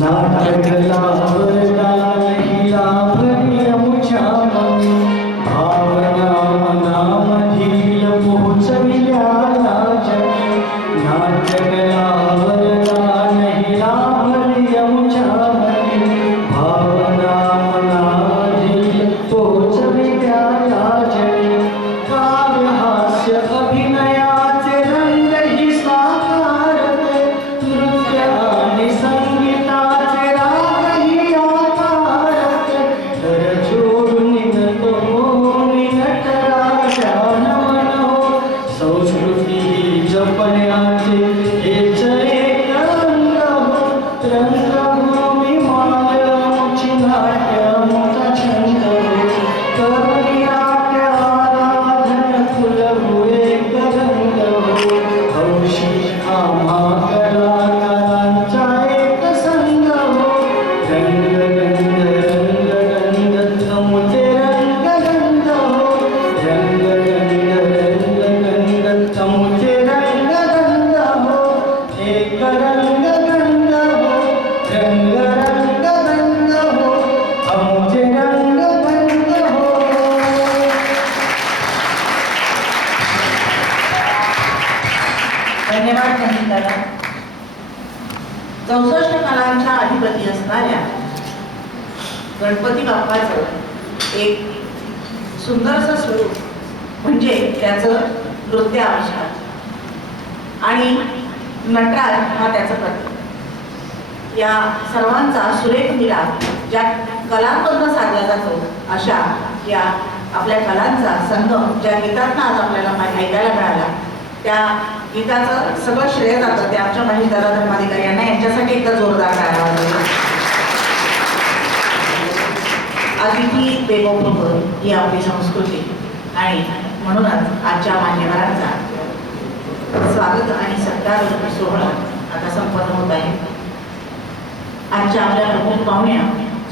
धन्यवाद दादा. 64 कलांच्या अधिपती असणाऱ्या गणपती बाप्पाचं एक सुंदरसं स्वरूप म्हणजे त्याचं नृत्य आविष्कार आणि नटराज हा त्याचा प्रतीक. या सर्वांचा सुरेख मिलाप ज्या कलांमधून साधला जातो अशा या आपल्या कलांचा संगम ज्या गीतातनं आज आपल्याला ऐकायला मिळाला त्या गीताचं सगळं श्रेय जातं ते आमच्या महेश दादा धर्माधिकारी यांना. यांच्यासाठी एकदा जोरदार टाळ्या वाजवा. अतिथी देवो भव ही आपली संस्कृती आणि म्हणूनच आजच्या मान्यवरांचा स्वागत आणि सत्कार सोहळा आता संपन्न होत आहे. आजच्या आपल्या प्रमुख पाहुण्या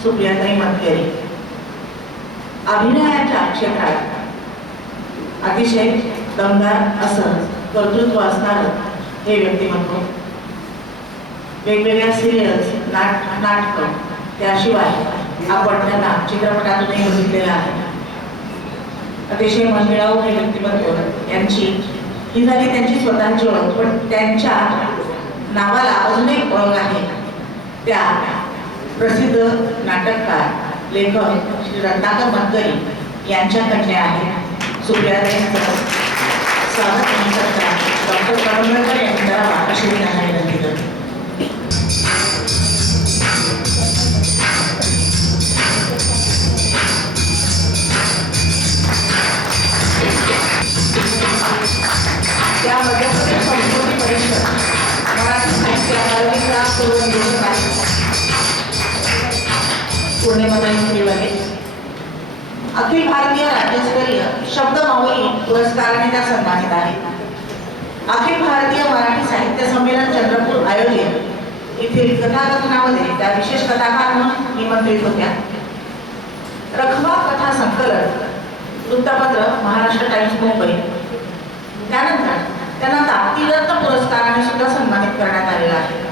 सुप्रियाताई मतकरी अभिनयाच्या क्षेत्रात अतिशय दमदार असं कर्तृत्व असणारं हे व्यक्तिमत्व. वेगवेगळ्या सिरियल्स नाटकं त्याशिवाय आपण त्यांना चित्रपटातूनही बघितलेलं आहे. अतिशय मनमिळावू हे व्यक्तिमत्व यांची ही झाली त्यांची स्वतःची ओळख. पण त्यांच्या नावाला अजून एक ओळख आहे त्या प्रसिद्ध नाटककार लेखक श्री रत्नाकर मतकरी यांच्या कन्या आहेत. सुप्रियाताईंचं स्वागत आणि सत्कार डॉक्टर करंबेकर यांनी करावा अशी त्यांना विनंती करते. त्या मध्य प्रदेश संस्कृती परिषद मराठी साहित्य अकादमीचा पूर्व पूर्णिमाताई अखिल भारतीय राज्यस्तरीय शब्दमावली पुरस्काराने त्या सन्मानित आहेत. अखिल भारतीय मराठी साहित्य संमेलन चंद्रपूर आयोजित येथील कथाकथनामध्ये त्या विशेष कथाकार म्हणून निमंत्रित होत्या. रखमा कथा संकलन वृत्तपत्र महाराष्ट्र टाइम्स मुंबई. त्यानंतर त्यांना दाप्तीरत्न पुरस्काराने सुद्धा सन्मानित करण्यात आलेला आहे.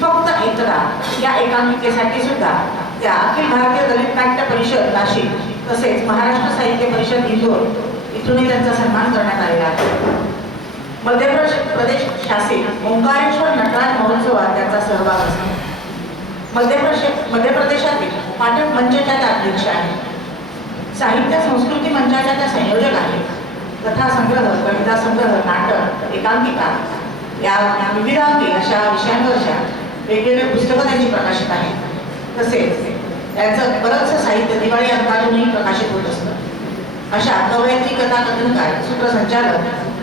फक्त एकदा या एकांकिकेसाठी सुद्धा त्या अखिल भारतीय दलित नाट्य परिषद नाशिक तसेच महाराष्ट्र साहित्य परिषद इंदोर इथूनही त्यांचा सन्मान करण्यात आलेला आहे. मध्य प्रदेश शासित ओंकारेश्वर नटराज महोत्सवात त्यांचा सहभाग असतो. मध्य प्रदेशातील पाठक मंचच्या त्या अध्यक्ष आहेत. साहित्य संस्कृती मंचाच्या त्या संयोजक आहेत. कथा संग्रह, कविता संग्रह, नाटक, एकांकिका या विविधांगी अशा विषयांवरच्या वेगवेगळे पुस्तकं त्यांची प्रकाशित आहेत. तसेच त्यांचं बरंचसं साहित्य दिवाळी अंकातूनही प्रकाशित होत असतं. अशा कवयित्री कथाकथनकार सूत्रसंचालक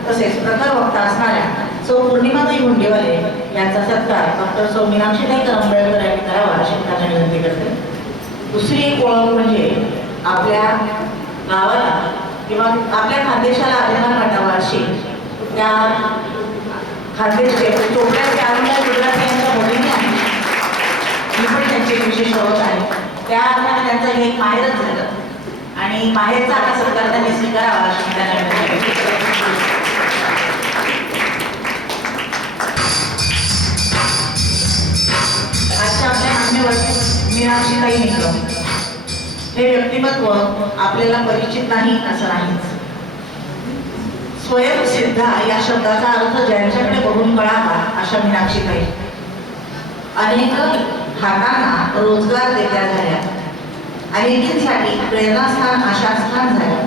तसेच प्रखर वक्ता असणाऱ्या सौ पूर्णिमाताई गुंडेवाले यांचा सत्कार डॉक्टर सौ मीनाक्षीताई करंबेकर यांनी करावा अशी त्यांना विनंती करते. दुसरी एक ओळख म्हणजे आपल्या गावाला किंवा आपल्या खानदेशाला अभिमान वाटावा अशी त्या खानदेशचे चोपड्याचे आनंद गुजराती यांच्या मुलीने आहे. ही पण त्यांची विशेष ओळख आहे. त्या त्यांचं हे माहेरच झालं आणि माहेरचा आता सत्कार त्यांनी स्वीकारावा अशी त्यांना विनंती करते. आजच्या आपल्या व्यक्तिमत्व आपल्याला परिचित नाही असं नाहीच. स्वयंसिद्धा या शब्दाचा अर्थ ज्यांच्याकडे बघून कळावा अशा मीनाक्षीताई अनेक हातांना रोजगार देत्या झाल्या, अनेकींसाठी प्रेरणास्थान आशास्थान झालं.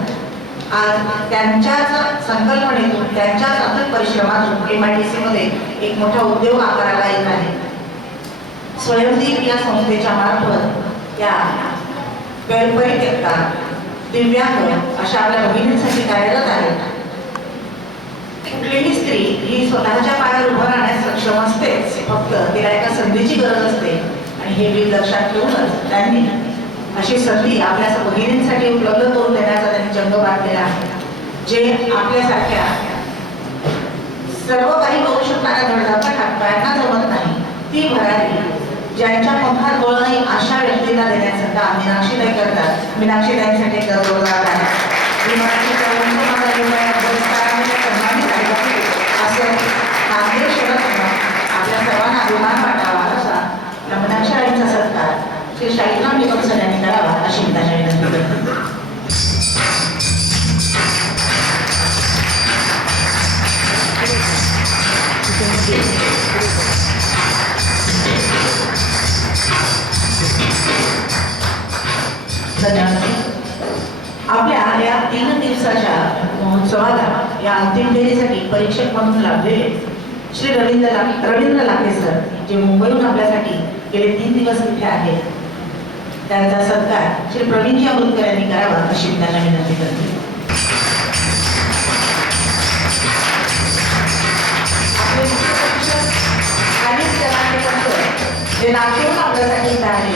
आज त्यांच्याच संकल्पनेतून त्यांच्याच अथक परिश्रमातून MIDC मध्ये एक मोठा उद्योग आकाराला येत आहे. स्वयंदीप या संस्थेच्या मार्फत या परित्यक्ता दिव्यांग अशा आपल्या भगिनींसाठी कार्यरत आहेत. कुठलीही स्त्री ही स्वतःच्या पायावर उभं राहण्यास सक्षम असतेच, फक्त तिला एका संधीची गरज असते आणि हे बिल लक्षात ठेवूनच त्यांनी अशी संधी आपल्या भगिनींसाठी उपलब्ध करून देण्याचा त्यांनी चंग बांधलेला आहे. जे आपल्यासारख्या सर्व काही करू शकणाऱ्या धडधाकट हातपायांना जमत नाही ती भरारी ज्यांच्या पंखात बळ नाही अशा व्यक्तींना देण्याचं काम मीनाक्षीताई करतात. मीनाक्षीताईंसाठी एक जोरदार आहे. असं आपल्या सर्वांना अभिमान वाटावा असा मीनाक्षीताईंचा सत्कार श्री शालिग्राम निकम सर यांनी करावा अशी मी त्यांना विनंती करते. आपल्या या 3 दिवसाच्या महोत्सवाला या अंतिम फेरीसाठी परीक्षक म्हणून लाभलेले श्री रवींद्र लाखे सर, जे मुंबईहून आपल्यासाठी गेले 3 दिवस इथे आहेत, त्यांचा सत्कार श्री प्रवीणजी अमृतकर यांनी करावा अशी त्यांना विनंती करते. जे नागपूरहून आपल्यासाठी इथे आहे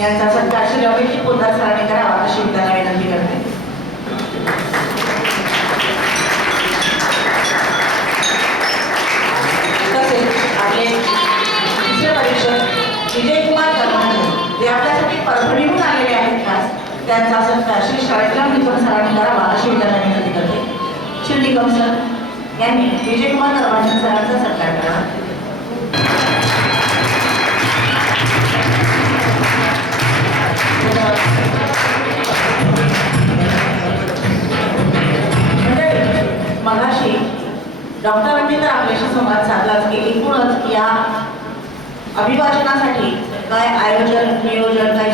यांचा सत्कार श्री रवींद्र पोद्दार सरांनी करावा अशी त्यांना विनंती करते. तसेच आपले तिसरे परीक्षक विजयकुमार कर्माने जे आपल्यासाठी परभणीहून आलेले आहेत खास, त्यांचा सत्कार श्री शालिग्राम निकम सरांनी करावा अशी त्यांना विनंती करते. श्री निकम सर यांनी विजयकुमार कर्माने सरांचा सत्कार करावा. मगाशी डॉक्टरांनी तर आपल्याशी संवाद साधलाच की एकूणच या अभिवाचनासाठी काय आयोजन नियोजन काही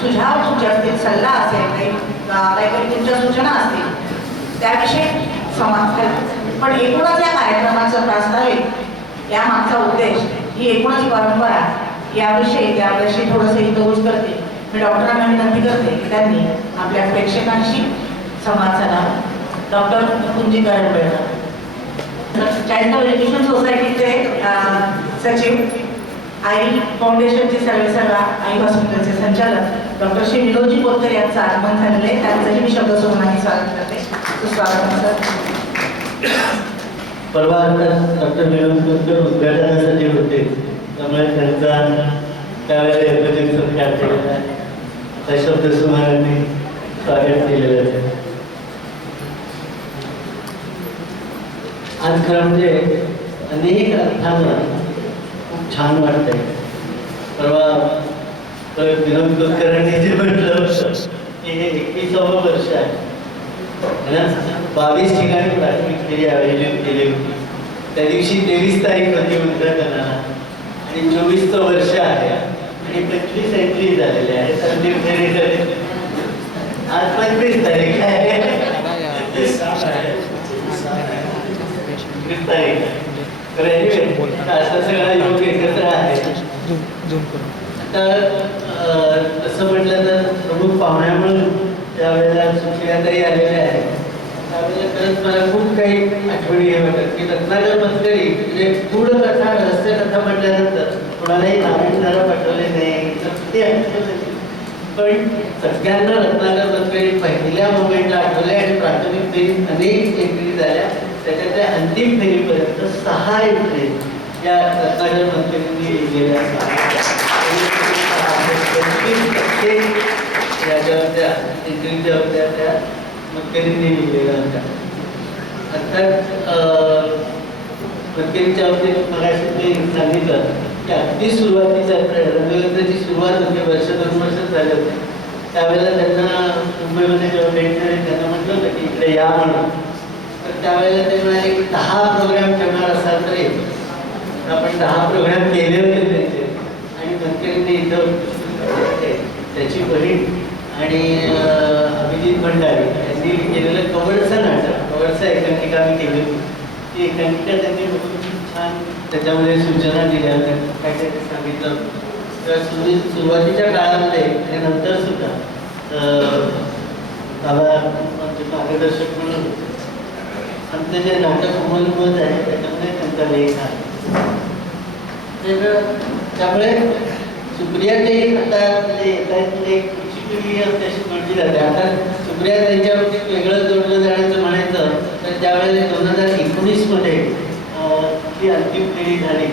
सुझाव तुमचे असतील, सल्ला असेल, काहीतरी तुमच्या सूचना असतील त्याविषयी संवाद झाला. पण एकूणच या कार्यक्रमाचं प्रास्ताविक या मागचा उद्देश ही एकूणच परंपरा याविषयी ते आपल्याशी थोडंसं हितगुज करते. मी डॉक्टरांना विनंती करते की त्यांनी आपल्या प्रेक्षकांशी संवाद साधावा. डॉक्टर कुंजी करंबेळकर, चॅरिटेबल एज्युकेशन सोसायटीचे सचिव, आई फाउंडेशनचे सर्वेसर्वा, आई हॉस्पिटलचे संचालक डॉक्टर श्री विनोदजी बोरकर यांचं आगमन झालेलं आहे. त्यांचंही मी शब्द सोडून स्वागत करते. सुस्वागत सर. परवा डॉक्टर विनोद बोरकर उद्घाटनासाठी होते, त्यामुळे त्यांचा त्यावेळेला एकत्रित सत्कार केलेला आहे. त्या शब्दसुमारांनी स्वागत केलेलं आहे. आज खरं म्हणजे अनेक अर्थानं खूप छान वाटतंय. परवा विनोद बोरकरांनी जे म्हटलं की हे 21वे वर्ष आहे, 22 ठिकाणी प्राथमिक फेरी आयोजित केली होती. त्या दिवशी 23 तारीख होती उद्घाटनाला आणि 24चं वर्ष आहे आणि 25 एंट्री झालेल्या आहेत. अंतिम फेरी झाली आज 25 तारीख आहे. असं सगळं योग एकत्र आहे. तर तसं म्हटलं तर प्रमुख पाहुण्यामुळे त्यावेळेला सुप्रियाताई आलेल्या आहेत. त्यावेळेला खरंच मला खूप काही आठवणी हे वाटत की रत्नाकर मतकरी म्हणजे गूढ कथा रहस्य कथा म्हटल्यानंतर कोणालाही नाविन्याला पाठवले नाही ते आठवलं. पण सगळ्यांना रत्नाकर मतकरी पहिल्या मोमेंटला आठवले आणि प्राथमिक फेरीत अनेक एंट्री झाल्या. त्याच्यातल्या अंतिम फेरीपर्यंत 6 एंट्री या रत्नाकर मतकरींनी लिहिलेल्या ज्या एंट्रीच्या होत्या त्या मतकरींनी लिहिलेल्या होत्या. अर्थात मतकरींच्या बाबतीत मगाशी ते सांगितलं की अगदी सुरुवातीच्या रंगकथेची सुरुवात होती, वर्ष 2 वर्ष झाले होते. त्यावेळेला त्यांना मुंबईमध्ये जेव्हा भेटले त्यांना म्हटलं होतं की इकडे या म्हणून. तर त्यावेळेला ते म्हणाले की 10 प्रोग्राम ठेवणार असाल तरी आपण 10 प्रोग्राम केले होते त्यांचे. आणि नंतर इथं त्याची बहीण आणि अभिजित भंडारी यांनी केलेलं कवडचं नाटक, कवडचं एकांकिका आम्ही केली होती. ती एकांकिका त्यांनी खूप छान त्याच्यामध्ये सूचना दिल्या होत्या, काय काय ते सांगितलं. तर सुरुवातीच्या काळामध्ये आणि नंतर सुद्धा बाबा आमचे मार्गदर्शक म्हणून आमचं जे नाटक उमलमत आहे त्याच्यामध्ये त्यांचा लेख आहे. त्यामुळे सुप्रियाताई आता एक पिढी त्याशी जोडली जाते. आता सुप्रिया त्यांच्या बाबतीत वेगळं जोडलं जाण्याचं म्हणायचं तर त्यावेळेला 2019 मध्ये जी अंतिम पिढी झाली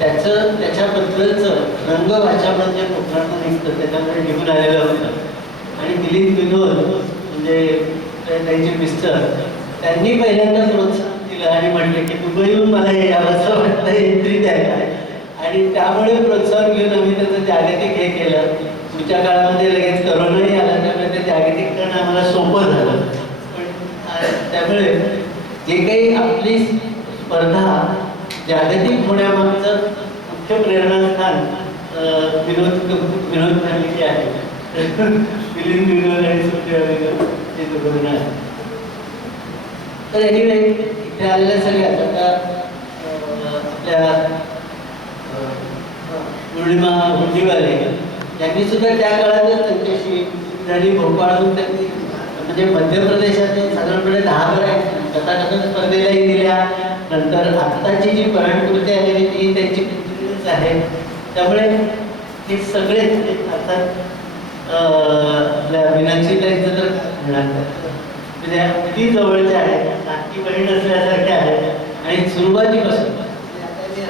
त्याच्याबद्दलचं रंगवाचामध्ये कोकणातून निघतं त्याच्यामध्ये निघून आलेलं होतं. आणि मिलिंद विनोद म्हणजे त्यांचे मिस्टर त्यांनी पहिल्यांदा प्रोत्साहन दिलं आणि म्हटले की मुंबईहून मला हे यावंसं वाटतं एंट्री द्यायला. आणि त्यामुळे प्रोत्साहन घेऊन आम्ही त्याचं जागतिक हे केलं. पुढच्या काळामध्ये लगेच करोनाही आला त्यामुळे ते जागतिक करणं आम्हाला सोपं झालं. पण त्यामुळे जे काही आपली स्पर्धा जागतिक होण्यामागचं मुख्य प्रेरणास्थान विनोद फॅमिली आहे. मिलिंद विनोद आणि सुप्रिया विनोद हे दोघं आहे. तर एनिवे इथे आलेल्या सगळ्यात आता आपल्या पूर्णिमा हुंडीवाले यांनी सुद्धा त्या काळातच त्यांच्याशी झाली. भोपाळहून त्यांनी म्हणजे मध्य प्रदेशात साधारणपणे 10-12 कथाकथन स्पर्धेलाही दिल्या. नंतर आत्ताची जी पराणकृती आलेली ती त्यांची कृतीच आहे. त्यामुळे हे सगळे अर्थात आपल्या मीनाक्षीताईंचं तर म्हणणार म्हणजे अगदी जवळचे आहेत, नाटकी बहीण असल्यासारखे आहेत. आणि सुरुवातीपासून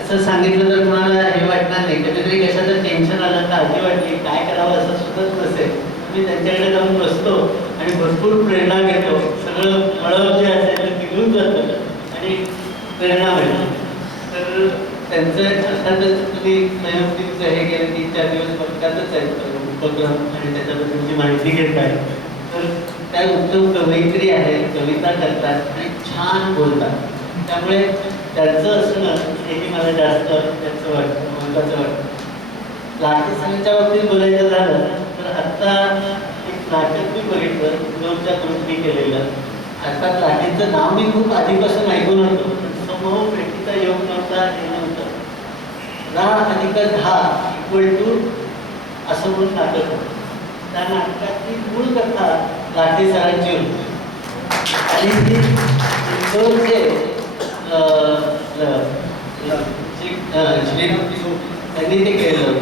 असं सांगितलं तर कोणाला हे वाटणार नाही, कधीतरी कशाचं टेन्शन आलं तर आधी वाटली काय करावं असं सुद्धाच नसेल. मी त्यांच्याकडे जाऊन बसतो आणि भरपूर प्रेरणा घेतो. सगळं मळब जे असेल ते निघून जातं आणि प्रेरणा मिळते. तर त्यांचं अर्थातच तुम्ही संयुक्तीचं हे गेले 3-4 दिवस बघतातच आहेत उपक्रम आणि त्याच्याबद्दलची माहिती घेत आहे. तर त्या उत्तम कवयित्री आहेत, कविता करतात आणि छान बोलतात. त्यामुळे त्यांचं असणं हेही मला जास्त त्याचं वाटतं, महत्त्वाचं वाटतं. लाठी सणाच्या बाबतीत बोलायचं झालं तर आत्ता एक नाटक मी बघितलं विनोदच्या कृती केलेलं. अर्थात लाठीचं नाव मी खूप आधीपासून ऐकून होतो पण समूह भेटीचा योग नव्हता हे नव्हतं. 10+10 असं म्हणून नाटक होतं. त्या नाटकाची मूळ कथा लाठी सरांची होती आणि ती त्यांनी ते केलं.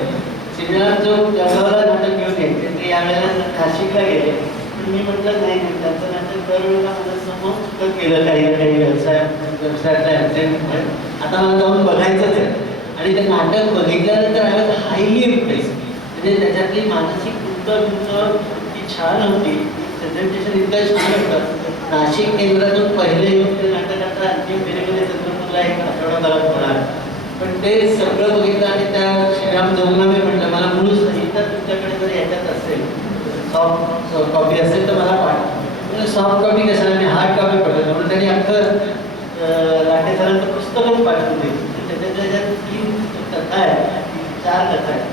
श्रीनाथ जो जगावाला नाटक घेऊन यायचे ते यावेळेला नाशिकला गेले. पण मी म्हटलं नाही त्यांचं नाटक दरवेळेला माझं समोर सुद्धा केलं काही ना काही व्यवसायातल्या ॲक्सिडेंटमुळे. आता मला जाऊन बघायचंच आहे. आणि ते नाटक बघितल्यानंतर आय वॉज हायली इम्प्रेस. म्हणजे त्याच्यातली मानसिक गुंतवणूक इतकी छान होती, प्रेझेंटेशन इतकं छान होतं. नाशिक केंद्रातून पहिले येऊन ते नाटक आता अंतिम फेरीमध्ये चंद्रपूरला एक आठवडाभरात होणार. पण ते सगळं बघितलं आणि त्या श्रीराम जगनामे म्हटलं मला मूळ संहिता तुमच्याकडे जर याच्यात असेल सॉफ्ट कॉपी असेल तर मला पाठ. सॉफ्ट कॉपी कशाला मी हार्ड कॉपी पडतो म्हणून त्यांनी अख्खं लाटे सरांचं पुस्तकच पाठवून दिलं. त्याच्यात 3 कथा आहेत, 4 कथा आहेत,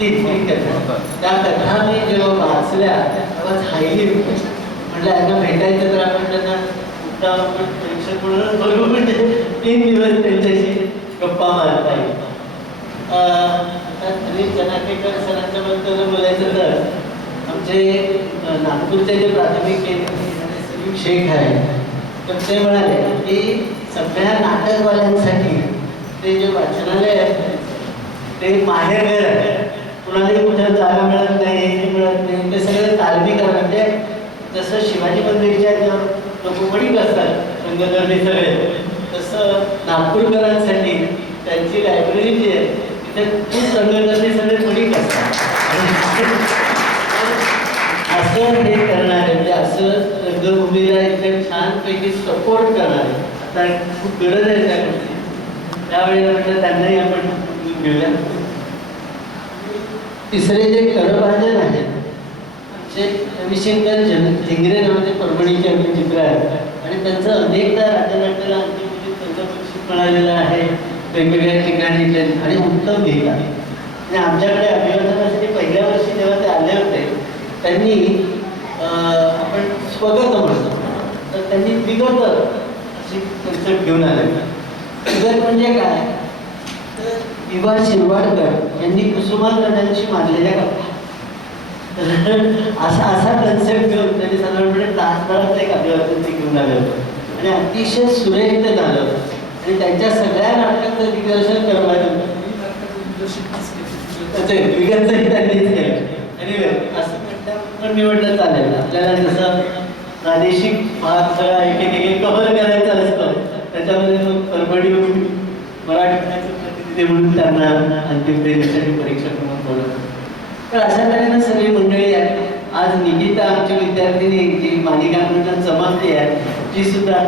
3 कथा. त्या कथा मी जेव्हा वाचल्या तेव्हा हायली इम्प्रेस. म्हटलं यांना भेटायचं तर आपण त्यांना प्रेक्षक म्हणून बघू म्हणजे 3 दिवस त्यांच्याशी गप्पा मारता येईल. आता दिलीप जनाकेकर सरांच्याबद्दल बोलायचं तर आमचे नागपूरचे जे प्राथमिक केंद्र शेख आहे तर ते म्हणाले की सगळ्या नाटकवाल्यांसाठी ते जे वाचनालय आहे ते माहेरघर आहे. कुणालाही कुठे जागा मिळत नाही, हे मिळत नाही, ते सगळं तालमी करणं. म्हणजे जसं शिवाजी मंदिरच्या लोक पडीक असतात रंगकर्मी सगळे, तसं नागपूरकरांसाठी त्यांची लायब्ररी जी आहे तिथे खूप रंगकर्मी सगळे पडीक असतात. असं हे करणारे म्हणजे असं रंगभूमीला इतकं छानपैकी सपोर्ट करणारे आता खूप गरज आहे त्या गोष्टी. त्यावेळेला म्हटलं त्यांनाही आपण घेऊया. तिसरे जे करभाजन आहेत रविशंकर झिंगरे नावाचे परभणीचे आमचे चित्र आहे आणि त्यांचं अनेकदा राज्यनाट्याला अंतिम त्यांचं बक्षीस मिळालेलं आहे वेगवेगळ्या ठिकाणी आणि उत्तम लिहितात. आणि आमच्याकडे अभिवादनासाठी पहिल्या वर्षी जेव्हा ते आले होते त्यांनी आपण स्वगत म्हणतो तर त्यांनी विगत अशी कन्सेप्ट घेऊन आले. विगत म्हणजे काय तर विवा शिरवाडकर यांनी कुसुमाग्रजांशी मारलेल्या गप्पा असा कन्सेप्ट घेऊन त्यांनी साधारणपणे तासभरात एक अभिवादन ते घेऊन आले होते आणि अतिशय सुरेख ते झालं आणि त्यांच्या सगळ्या नाटकांचं दिग्दर्शन करवायचं विगतही त्यांनीच केलं. आणि असं म्हटलं मी म्हटलं चालेल आपल्याला जसं प्रादेशिक भाग सगळा एक कव्हर करायचा असतो त्याच्यामध्ये मग परभणी मराठी प्रतिनिधी म्हणून त्यांना अंतिम फेरीसाठी परीक्षा करून बोलवलं. तर अशा तऱ्हेनं सगळी मंडळी आहे. आज निकिता आमची विद्यार्थिनी जी मालिकांमधून समाप्ती आहे ती सुद्धा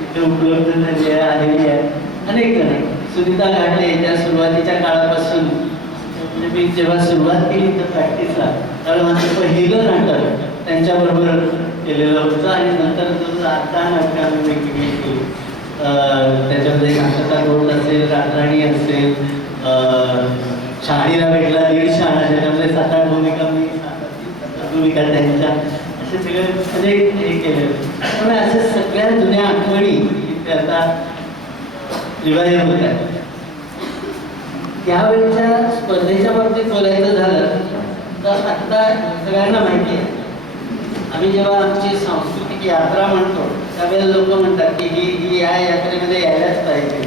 इथे उपलब्ध झाली आहे आलेली आहे. अनेक जण सुनीता घाटले त्या सुरुवातीच्या काळापासून म्हणजे मी जेव्हा सुरुवात केली तर प्रॅक्टिसला कारण माझं पहिलं नाटक त्यांच्याबरोबर केलेलं होतं आणि नंतर जो आता नाटकं आम्ही वेगवेगळी केली त्याच्यामध्ये शांतता गोट असेल रातराणी असेल शहाणीला भेटला दीड शहाणा ज्याच्यामध्ये 7-8 भूमिका मी 7 भूमिका त्यांच्या असे सगळे अनेक हे केले. पण असे सगळ्या जुन्या आठवणी इथे आता रिवाईव्ह होत आहेत. त्यावेळेच्या स्पर्धेच्या बाबतीत बोलायचं झालं तर आता सगळ्यांना माहिती आहे आम्ही जेव्हा आमची सांस्कृतिक यात्रा म्हणतो त्यावेळेला लोक म्हणतात की ही या यात्रेमध्ये यायलाच पाहिजे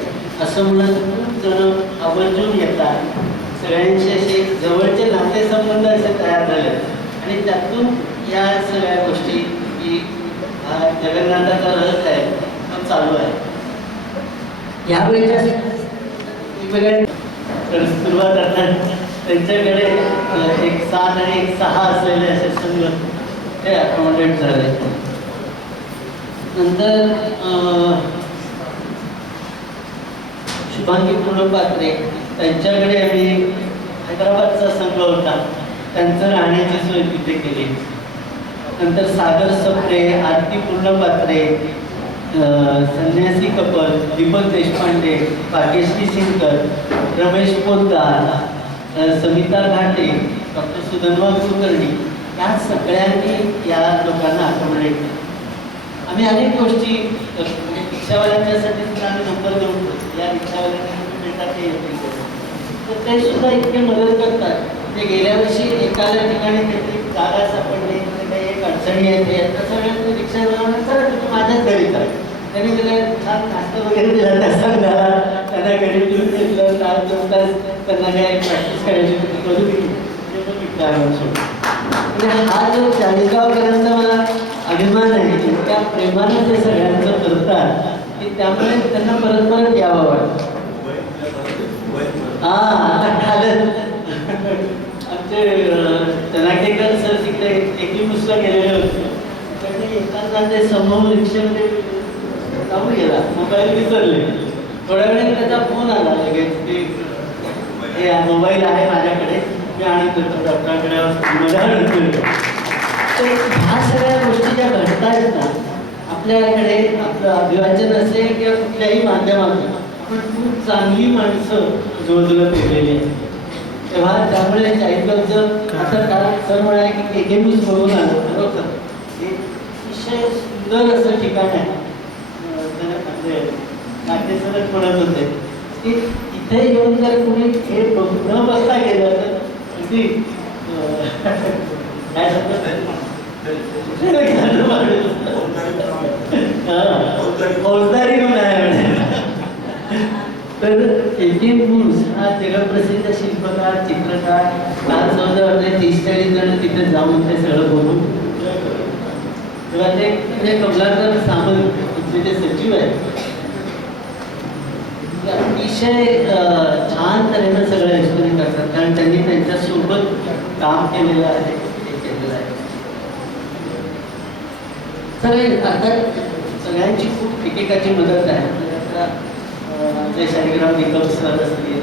असं म्हणत खूप जण आवर्जून येतात. सगळ्यांचे असे जवळचे नातेसंबंध असे तयार झाले आणि त्यातून या सगळ्या गोष्टी की हा जगन्नाथाचा रथ आहे तो चालू आहे. यावेळेच्या वेगवेगळ्या सुरुवात आता त्यांच्याकडे एक 7 आणि एक 6 असलेले असे संघ ते अकोमोडेट झाले. नंतर शुभांगी पूर्णपात्रे त्यांच्याकडे आम्ही हैदराबादचा संघ होता त्यांचं राहण्याची सोय तिथे केली. नंतर सागर सप्रे आरती पूर्णपात्रे संन्यासी कपल दीपक देशपांडे भाग्यश्री सिंगकर रमेश पोद्दार सविता घाटे डॉक्टर सुधन्वा कुलकर्णी या सगळ्यांनी या लोकांना अकोमोडेट केलं. आम्ही अनेक गोष्टी रिक्षावाल्यांच्यासाठी सुद्धा आम्ही नंबर देऊन या रिक्षावाल्यांना मिळतात ते तर ते सुद्धा इतके मदत करतात. ते गेल्या वर्षी एखाद्या ठिकाणी त्याची जागा सापडली काही एक अडचणी येते त्या सगळ्यांनी रिक्षा लावणार चला तुम्ही माझ्याच घरी करा. त्यांनी त्याला छान नाश्ता वगैरे दिला त्या झाला त्यांना घरी घेऊन घेतलं 4-2 तास त्यांना काय प्रॅक्टिस करायची होती करू दिली म्हणजे हा जो चाळीसगावकरांचा मला अभिमान आहे की त्या प्रेमानं ते सगळ्यांचं करतात की त्यामुळे त्यांना परत परत यावं वाटतं. आमचे तनाकेकर सर तिकडे एकीमुसला गेलेले होते त्यांनी येताना ते समोर रिक्षेमध्ये जाऊन गेला मोबाईल विसरले. थोड्या वेळाने त्याचा फोन आला लगेच की हे मोबाईल आहे माझ्याकडे मी आणत होतो डॉक्टरांकडे मला आणत. तर ह्या सगळ्या गोष्टी ज्या घडत आहेत ना आपल्याकडे आपलं अभिवाचन असेल किंवा कुठल्याही माध्यमातून आपण खूप चांगली माणसं जोडलं केलेली आहे. तेव्हा त्यामुळे चाळीसगावचं आता कारण सर म्हणाले की एकेमीच बघून आलो बरोबर हे अतिशय सुंदर असं ठिकाण आहे. आपले नाट्यसरच म्हणत होते की इथे येऊन जर कोणी हे न बसता गेलं तर अगदी काय फौजदारी म्हणून आहे. तर एकेमूस हा जगप्रसिद्ध शिल्पकार चित्रकार आज जवळजवळ 30-40 जण तिथे जाऊन ते सगळं बोलून तेव्हा ते कमलाकर सामंत जे सचिव आहेत अतिशय छान तऱ्हेनं सगळं एक्सप्लेन करतात कारण त्यांनी त्यांच्यासोबत काम केलेलं आहे ते केलेलं आहे. सगळे अर्थात सगळ्यांची खूप एकेकाची मदत आहे. जे शालिग्राम निकम सर असतील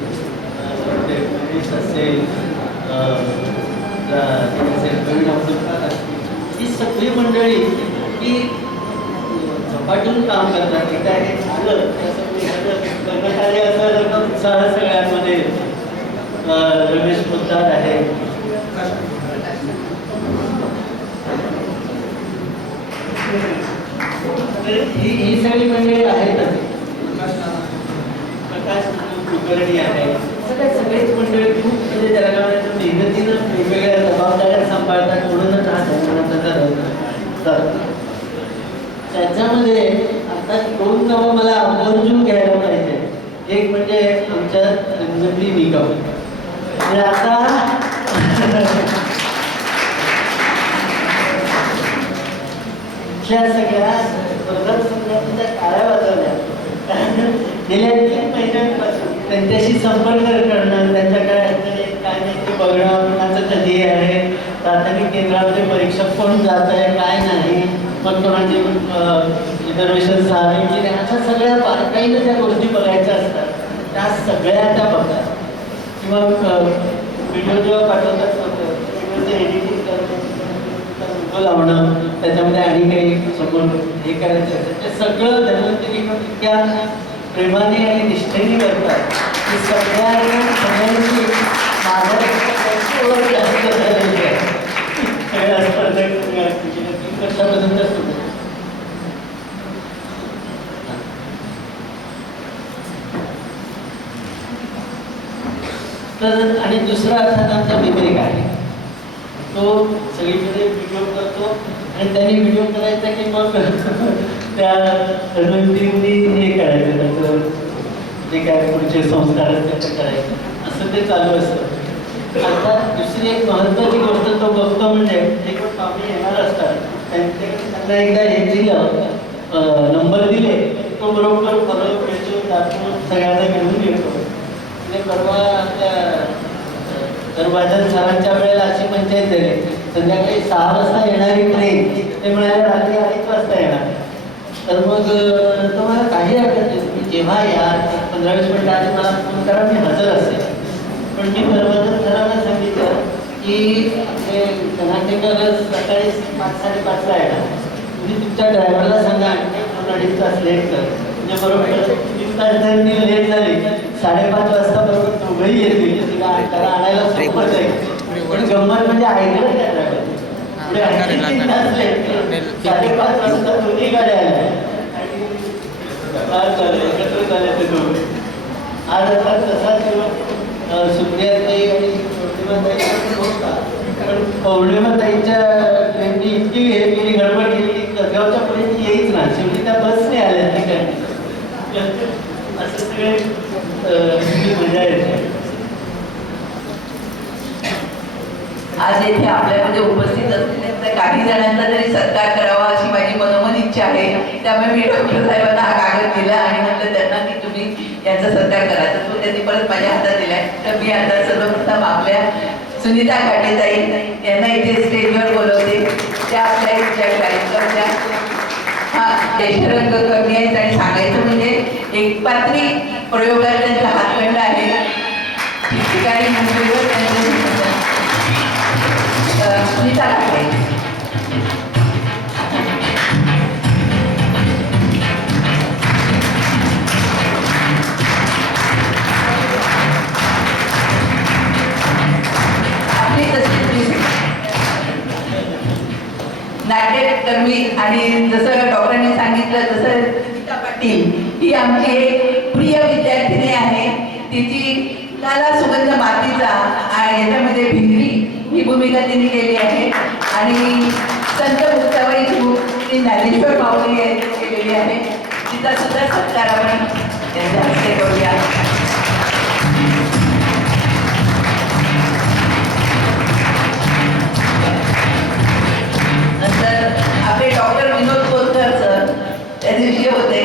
असेल प्रवीण अब्दुल असतील ही सगळी मंडळी ही झपाटून काम करतात. की काय हे झालं कर्मचारी असा उत्साह सगळ्यांमध्ये. रमेश पोद्दार आहे, ही सगळी मंडळी आहेतच. प्रकाश कुलकर्णी आहे, सगळेच मंडळी खूप म्हणजे जळगावच्या मेहनतीनं वेगवेगळ्या जबाबदाऱ्या सांभाळतात. म्हणूनच हा सन्मानाचा जातो. त्याच्यामध्ये आता 2 नावं मला आवर्जून घ्यायला पाहिजे. एक म्हणजे आमच्या रंगवती निगम. म्हणजे आता सगळ्या स्पर्धक संघाच्या काळ्या वाजवल्या. गेल्या 3 महिन्यांपासून त्यांच्याशी संपर्क करणं, त्यांच्याकडे काय नाही ते बघणं, त्यांचं कधी आहे, प्राथमिक केंद्रामध्ये परीक्षा कोण जात आहे काय नाही, मग कोणाची रिझर्वेशन झाली की नाही, अशा सगळ्या बारकाईनं त्या गोष्टी बघायच्या असतात. त्या सगळ्या त्या बघतात. किंवा व्हिडिओ जेव्हा पाठवतात व्हिडिओचं एडिटिंग करणं, लावणं, त्याच्यामध्ये आणि काही समोर हे करायचं असेल ते सगळं धन्वंतरी इतक्या प्रेमाने आणि निष्ठेने करतात की सगळ्यांची माझ्या ओळख जास्त झालेली आहे. सगळ्या स्पर्धक 3 वर्षापर्यंत सुरू. तर आणि दुसरा अर्थात आमचा विवेक आहे. तो सगळीकडे व्हिडिओ करतो आणि त्यांनी व्हिडिओ करायचा की मग त्या धन्वंतरींनी हे करायचं, त्याचं जे काय पुढचे संस्कार असतात ते करायचं, असं ते चालू असतं. आता दुसरी एक महत्त्वाची गोष्ट तो बघतो म्हणजे जे कोण पाहुणे येणार असतात त्यांना एकदा हे दिलं, नंबर दिले, तो बरोबर फरक भेटून दाखवून सगळ्यांना घेऊन येतो. म्हणजे परवा दरवाजन सरांच्या वेळेला अशी पंचायत झाली, संध्याकाळी 6 वाजता येणारी ट्रेन, ते म्हणाले रात्री 2:30 वाजता येणार. तर मग तुम्हाला काही हरकत नाही, तुम्ही जेव्हा या 15-20 मिनिटं आधी मला फोन करा, मी हजर असेल. पण मी दरवाजन सरांना सांगितलं की आपले धनाटेकर सकाळी 5-5:30 ला येणार, तुम्ही तुमच्या ड्रायव्हरला सांगा आणि 2-2.5 तास लेट कर. म्हणजे बरोबर 3 तास जर मी लेट झाली 5:30 वाजता बरोबर दोघंही येतील, त्याला आणायला सोपं जाईल. पण गंमत म्हणजे ऐकलं त्या ड्रायव्हर पुढे 3 तास लेट, 5:30 वाजता दोन्ही गाड्या आल्या आणि एकत्र झाले ते दोघे. आज आता तसाच दिवस सुप्रियाताई आणि पौर्णिमाताई होता, पण पौर्णिमाताईच्या ट्रेननी इतकी हे केली, गडबड केली की कसगावच्या पुढे येईच ना, शेवटी त्या बसने आल्या ठिकाणी. असं सगळे मजा येते. आज येथे आपल्यामध्ये उपस्थित असलेल्या काही जणांचा तरी सत्कार करावा अशी माझी मनोमन इच्छा आहे. त्यामुळे मी डॉक्टर साहेबांना हा कागद दिला आणि म्हटलं त्यांना की तुम्ही यांचा सत्कार करा. तर तो त्यांनी परत माझ्या हातात दिलाय. तर मी आता सर्वप्रथम आपल्या सुनीता घाटेताई यांना इथे स्टेजवर बोलवते. त्या आपल्या इथच्या कार्यक्रमाच्या देशरंग कमी आहेत आणि सांगायचं म्हणजे एक पात्री प्रयोगात त्यांचा हातखंड आहे. ठिकठिकाणी मुंबईवर त्यांच्या सुनीता घाटे. आपली तशी नाट्यकर्मी आणि जसं डॉक्टरांनी सांगितलं तसं सुनीता पाटील ही आमची एक प्रिय विद्यार्थिनी आहे. तिची काला सुगंध मातीचा याच्यामध्ये भिंगरी ही भूमिका तिने केली आहे आणि संत मुक्ताबाई ही ज्ञानेश्वर माऊली केलेली आहे. तिचा सुद्धा सत्कार आपण त्यांच्या हस्ते करूया. नंतर आपले डॉक्टर विनोद कोलकर सर त्या दिवशी होते,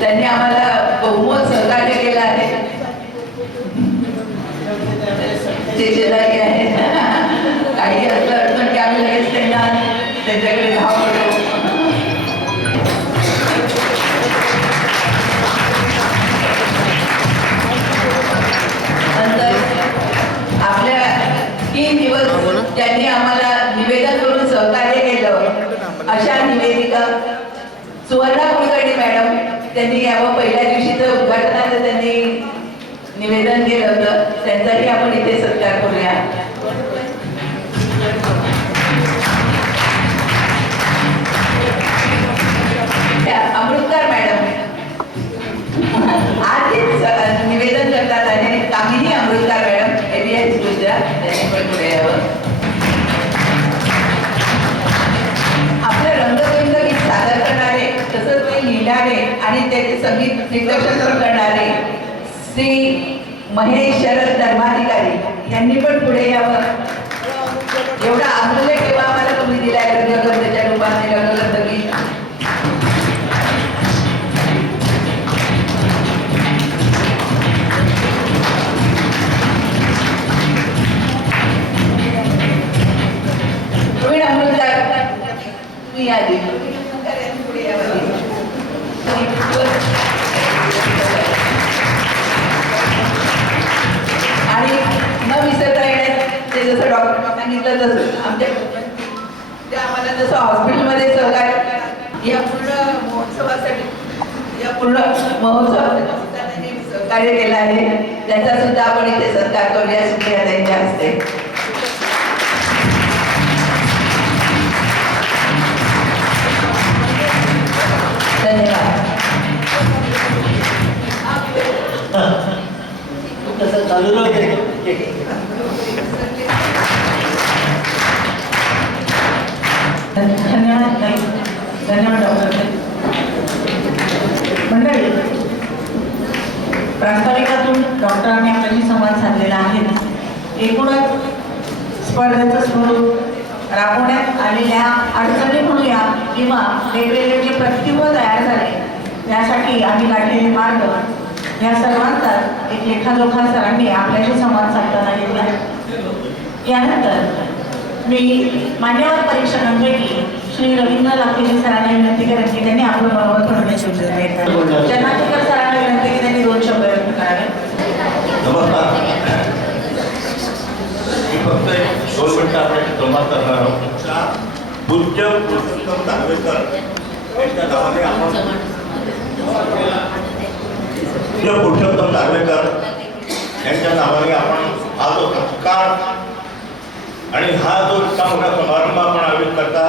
त्यांनी आम्हाला बहुमोल सहकार्य केलं आहे. ते शेजारी आहे, काही असलं अडचण की आम्ही लगेच त्यांच्याकडे धाव पडतो. नंतर आपल्या 3 दिवस सुवर्णा कुलकर्णी मॅडम त्यांनी यावं पहिल्या दिवशीचं उद्घाटनाचं त्यांनी निवेदन केलं होतं, त्यांचाही आपण इथे सत्कार करूया. अमृतकर मॅडम आज निवेदन करतात आणि कामिनी अमृतकर मॅडम एबीएस गुजरात त्यांनी पण पुढे यावं. आपलं रंगबिंग गीत सादर करणारे तसंच ते लिहिणारे आणि त्याचे संगीत दिग्दर्शन करणारे श्री महेश शरद धर्माधिकारी यांनी पण पुढे यावं. एवढा अमूल्य ठेवा आम्हाला तुम्ही दिलाय रंगगर्भच्या रूपाने रंगगर्भ गीत. प्रवीण अमृतकर तुम्ही आधी पुढे यावं. आणि न विसरता येण्यात ते जसं डॉक्टर सांगितलं तसं आमच्या ते आम्हाला जसं हॉस्पिटलमध्ये सहकार्य या पूर्ण महोत्सवासाठी या पूर्ण महोत्सवासाठी त्यांनी सहकार्य केलं आहे, त्याचा सुद्धा आपण इथे सत्कार करूया सुप्रिया त्यांच्या हस्ते. धन्यवाद. कसं चालू राहते. धन्यवाद नाही, धन्यवाद डॉक्टर. मंडळी, प्रास्ताविकातून डॉक्टरांनी आपल्याशी संवाद साधलेला आहे. एकूणच स्पर्धेचं स्वरूप, राबवण्यात आलेल्या अडचणी म्हणूया किंवा वेगवेगळे जे प्रतिबंध तयार झाले यासाठी आम्ही काढलेले मार्ग या सर्वांचा एक लेखाजोखा सरांनी आपल्याशी संवाद साधताना घेतला. यानंतर मी मान्यवर परीक्षकांपैकी श्री रवींद्र लाखेजी सरांना विनंती करेन की त्यांनी आपलं मनोगत म्हणण्याची जनाधिकार सरांना विनंती की त्यांनी 2 शब्द व्यक्त करावे. नमस्कार. मी फक्त 2 मिनिटं आपल्याशी संवाद करणार आहोत. पूज्य पुरुषोत्तम दानवेकर यांच्या नावाने आपण पूज्य पुरुषोत्तम दानवेकर यांच्या नावाने आपण हा जो सत्कार आणि हा जो इतका मोठा समारंभ आपण आयोजित करता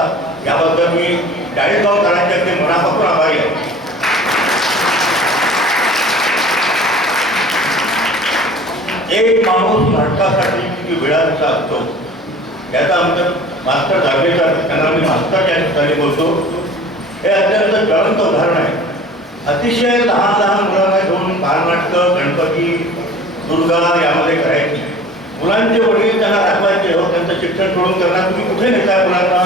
याबद्दल मी 40 गावकरांच्या ते मनापासून आभारी आहे. एक माणूस नाटकासाठी किती वेळाचा असतो याचा आमचं मास्टर जागेकर त्यांना मी मास्टर या ठिकाणी बोलतो. हे अत्यंत ज्वलंत उदाहरण आहे. अतिशय लहान लहान मुलांना घेऊन बालनाटकं, गणपती, दुर्गा यामध्ये करायची. मुलांचे वडील त्यांना दाखवायचे, हो त्यांचं शिक्षण सोडून त्यांना तुम्ही कुठे नेताय मुलांना,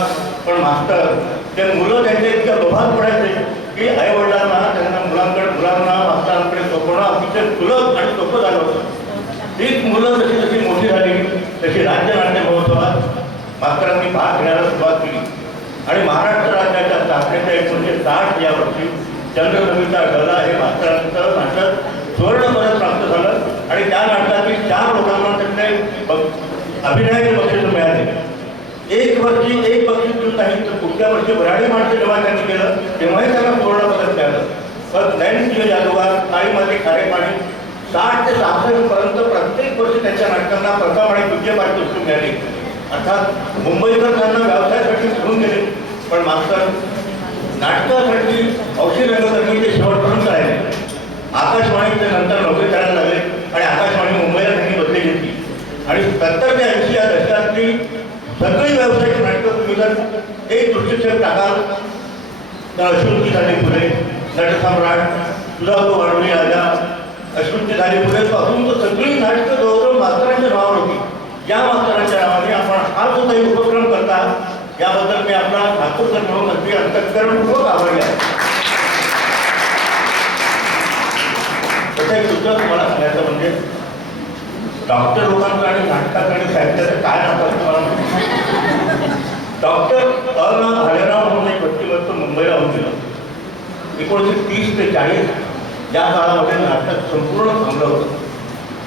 पण मास्टर ते मुलं त्यांच्या इतक्या लोभात पडायचे की आई वडिलांना त्यांना मुलांना मास्तरांकडे सोपवणं अतिशय सुलभ आणि सोपं झालं होतं. तीच मुलं जशी जशी मोठी झाली तशी राज्य नाट्य महोत्सवात मास्तरांनी भाग घेण्याला सुरुवात केली आणि महाराष्ट्र राज्याच्या स्थापनेच्या 1960 या वर्षी चंद्रभूमीचा गदा हे मास्तरांचं नाटक सुवर्णपदक प्राप्त झालं आणि त्या नाटकातील 4 लोकांना त्यातले अभिनयाचे बक्षीस मिळाले. एक वर्षी एक बक्षीस देऊन नाही तर पुढच्या वर्षी बराडी माणसं जेव्हा त्यांनी केलं तेव्हाही त्यांना सुवर्णपदक मिळालं. पण नैनसिंह जाधववार, काळीमाती खारेपाणी 60 ते 66 पर्यंत प्रत्येक वर्षी त्यांच्या नाटकांना प्रथम आणि द्वितीय पारितोषिक मिळाले. अर्थात मुंबईकर त्यांना व्यवसायासाठी सोडून गेले, पण मास्तर नाटकासाठी औषध रंगकर्मीचे शेवटपर्यंत राहिले. आकाशवाणीचे नंतर नोकरी करायला लागले आणि आकाशवाणी मुंबईला त्यांनी बदली घेतली आणि 70 ते 80 या दशकातली सगळी व्यावसायिक नाटकं तुम्ही जर एक दृष्टिक्षेप टाकाल तर अश्रुती झाली फुले, नटसम्राट, सुधाको वाढवणी राजा, अश्रुती झाली फुले पासून तर सगळी नाटकं जवळजवळ मास्तरांच्या नावावर होती. या मास्तरांच्या नावाने आपण हा जो काही उपक्रम करता याबद्दल मी आपला ठाकूरकर म्हणून अगदी अंतःकरणपूर्वक आभारी आहे. तसं एक दुसरं तुम्हाला सांगायचं म्हणजे डॉक्टर लोकांचं आणि नाटकाचं आणि साहित्याचं काय नातं तुम्हाला डॉक्टर अ. भालेराव म्हणून एक व्यक्तिमत्व मुंबईला होऊन गेलं. 1930 ते 40 या काळामध्ये नाटक संपूर्ण थांबलं होतं.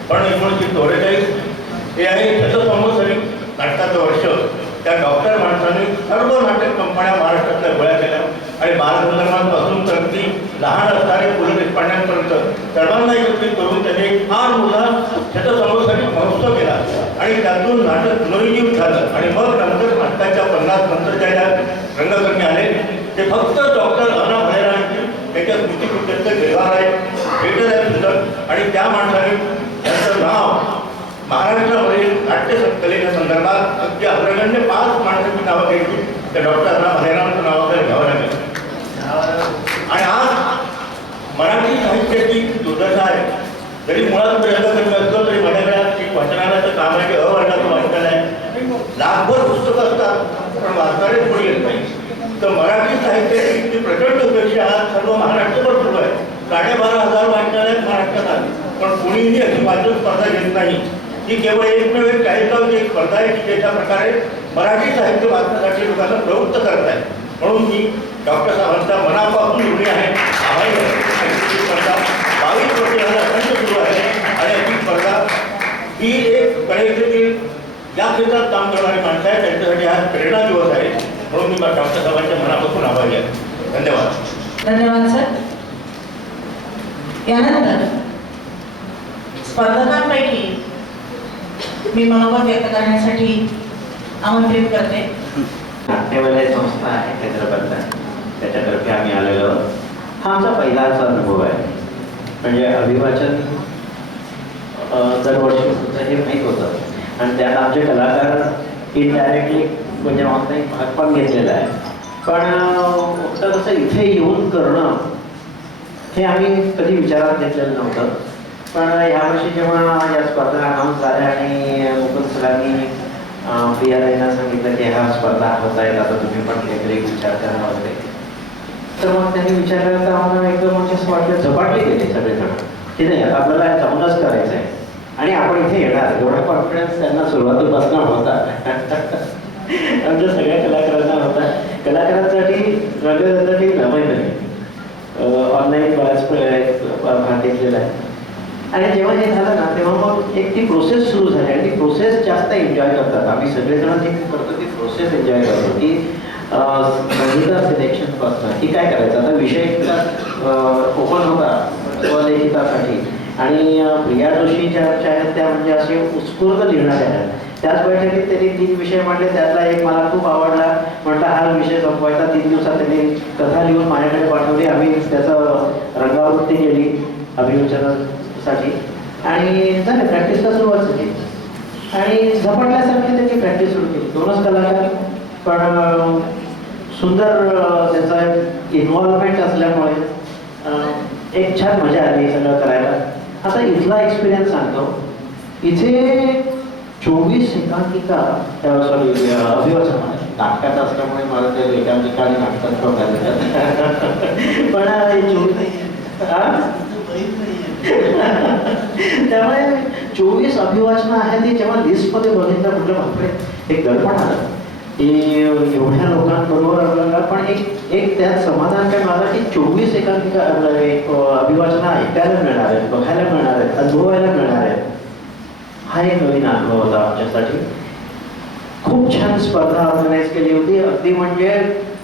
पण 1944 हे आहे 6 संवत्सरी नाटकाचं वर्ष. त्या डॉक्टर माणसाने सर्व नाटक कंपन्या महाराष्ट्रातल्या गोळ्या केल्या आणि बालगंधर्वांपासून लहान असणारे पु ल देशपांड्यांपर्यंत सर्वांना एकत्रित करून त्यांनी एक फार मोठा त्याचा समोरसाठी महोत्सव केला आणि त्यातून नाटक पुनरुज्जीवित झालं. आणि मग नंतर नाटकाच्या 50 नंतरच्या ज्या रंगकर्मी आले ते फक्त डॉक्टर अना भैरांची त्याच्या स्मृतिकृत्याचं देवार आहे, थिएटर आहे सुद्धा. आणि त्या माणसाने त्यांचं नाव महाराष्ट्रावरील नाट्य कलेच्या संदर्भात अगदी अग्रगण्य 5 माणसांची नावं घ्यायची, त्या डॉक्टर अना भैरांचं नाव आपल्याला घ्यावं लागेल. आणि आज मराठी साहित्याची दुर्दशा आहे. जरी मुळात रंगकर्मी असलो तरी माझ्याकडे एक वाचनालयाचं काम आहे की अवर्गाचं वाचन आहे. लाखभर पुस्तकं असतात पण वाचणारेच कोणी येत नाही. तर मराठी साहित्याची इतकी प्रचंड उपेक्षा आज सर्व महाराष्ट्रभर सुरू आहे. 12,500 वाचनालयात महाराष्ट्रात आली पण कोणीही अशी वाचन स्पर्धा घेत नाही. ही केवळ एकमेव एक चाळीसगावची एक स्पर्धा आहे की ज्याच्या प्रकारे मराठी साहित्य वाचण्यासाठी लोकांना प्रवृत्त करत आहे. म्हणून मी डॉक्टर साहेबांचा मनापासून ऋणी आहे. आभारी आहे. ही स्पर्धा 22 वर्ष झाला अखंड सुरू आहे आणि ही स्पर्धा ही एक कलेतील या क्षेत्रात काम करणारी माणसं आहे त्यांच्यासाठी हा प्रेरणा दिवस आहे. म्हणून मी डॉक्टर साहेबांच्या मनापासून आभारी आहे. धन्यवाद. धन्यवाद सर. यानंतर स्पर्धकांपैकी मी मनोगत व्यक्त करण्यासाठी आमंत्रित करते. नाट्यवलय संस्था आहे हैदराबादला, त्याच्यातर्फे आम्ही आलेलो आहोत. हा आमचा पहिलाच अनुभव आहे. म्हणजे अभिवाचन दरवर्षी होतं हे माहीत होतं आणि त्यात आमचे कलाकार इनडायरेक्टली म्हणजे ऑनलाईन भाग पण घेतलेला आहे. पण फक्त कसं इथे येऊन करणं हे आम्ही कधी विचारात घेतलेलं नव्हतं. पण यावर्षी जेव्हा या स्पर्धा अनाऊन्स झाल्या आणि मुकुंद सरांनी प्रियाताईंना सांगितलं की ह्या स्पर्धा होत आहेत, आता तुम्ही पण काहीतरी विचार करा वगैरे, तर मग त्यांनी विचारलं तर आम्हाला एकदम म्हणजे असं वाटलं, झपाटले गेले सगळेजण की नाही आता आपल्याला जाऊनच करायचं आहे आणि आपण इथे येणार. एवढा कॉन्फिडन्स त्यांना सुरुवातीपासून होता. आमच्या सगळ्या कलाकारांना होता. कलाकारांसाठी रंगसाठी नवीन नाही, ऑनलाईन बऱ्याच भाग घेतलेला आहे. आणि जेव्हा हे झालं ना तेव्हा मग एक ती प्रोसेस सुरू झाली आणि ती प्रोसेस जास्त एन्जॉय करतात. आम्ही सगळेजण जे करतो ती प्रोसेस एन्जॉय करतो की संगीता सिलेक्शनपासून की काय करायचं. आता विषय ओपन होता स्वलेखितासाठी आणि प्रिया जोशी ज्या आहेत त्या म्हणजे असे उत्स्फूर्त लिहिणाऱ्या आहेत. त्याच बैठकीत त्यांनी 3 विषय मांडले. त्यातला एक मला खूप आवडला. म्हटलं हा विषय संपवायचा. 3 दिवसात त्यांनी कथा लिहून माझ्याकडे पाठवली. आम्ही त्याचं रंगावृत्ती केली अभिवाचनासाठी आणि झालं प्रॅक्टिसला सुरुवात झाली आणि झपाटल्यासारखी त्याची प्रॅक्टिस सुरू केली. 2च कलाकार पण सुंदर त्याचा इन्व्हॉल्वमेंट असल्यामुळे एक छान मजा आली सगळं करायला. आता इथला एक्सपिरियन्स सांगतो. इथे 24 एकांकिका सॉरी अभिवाचन नाटकात असल्यामुळे मला ते एकांकिका आणि नाटकात पण त्यामुळे 24 अभिवाचनं आहेत ती जेव्हा लिस्टमध्ये बघितलं म्हटलं बापरे एक दडपण आलं की एवढ्या लोकांबरोबर आपल्याला. पण एक त्यात समाधान काय मला की 24 एकांकिका अभिवाचनं ऐकायला मिळणार आहेत, बघायला मिळणार आहेत, अनुभवायला मिळणार आहेत. हा एक नवीन अनुभव होता आमच्यासाठी. खूप छान स्पर्धा ऑर्गनाईज केली होती. अगदी म्हणजे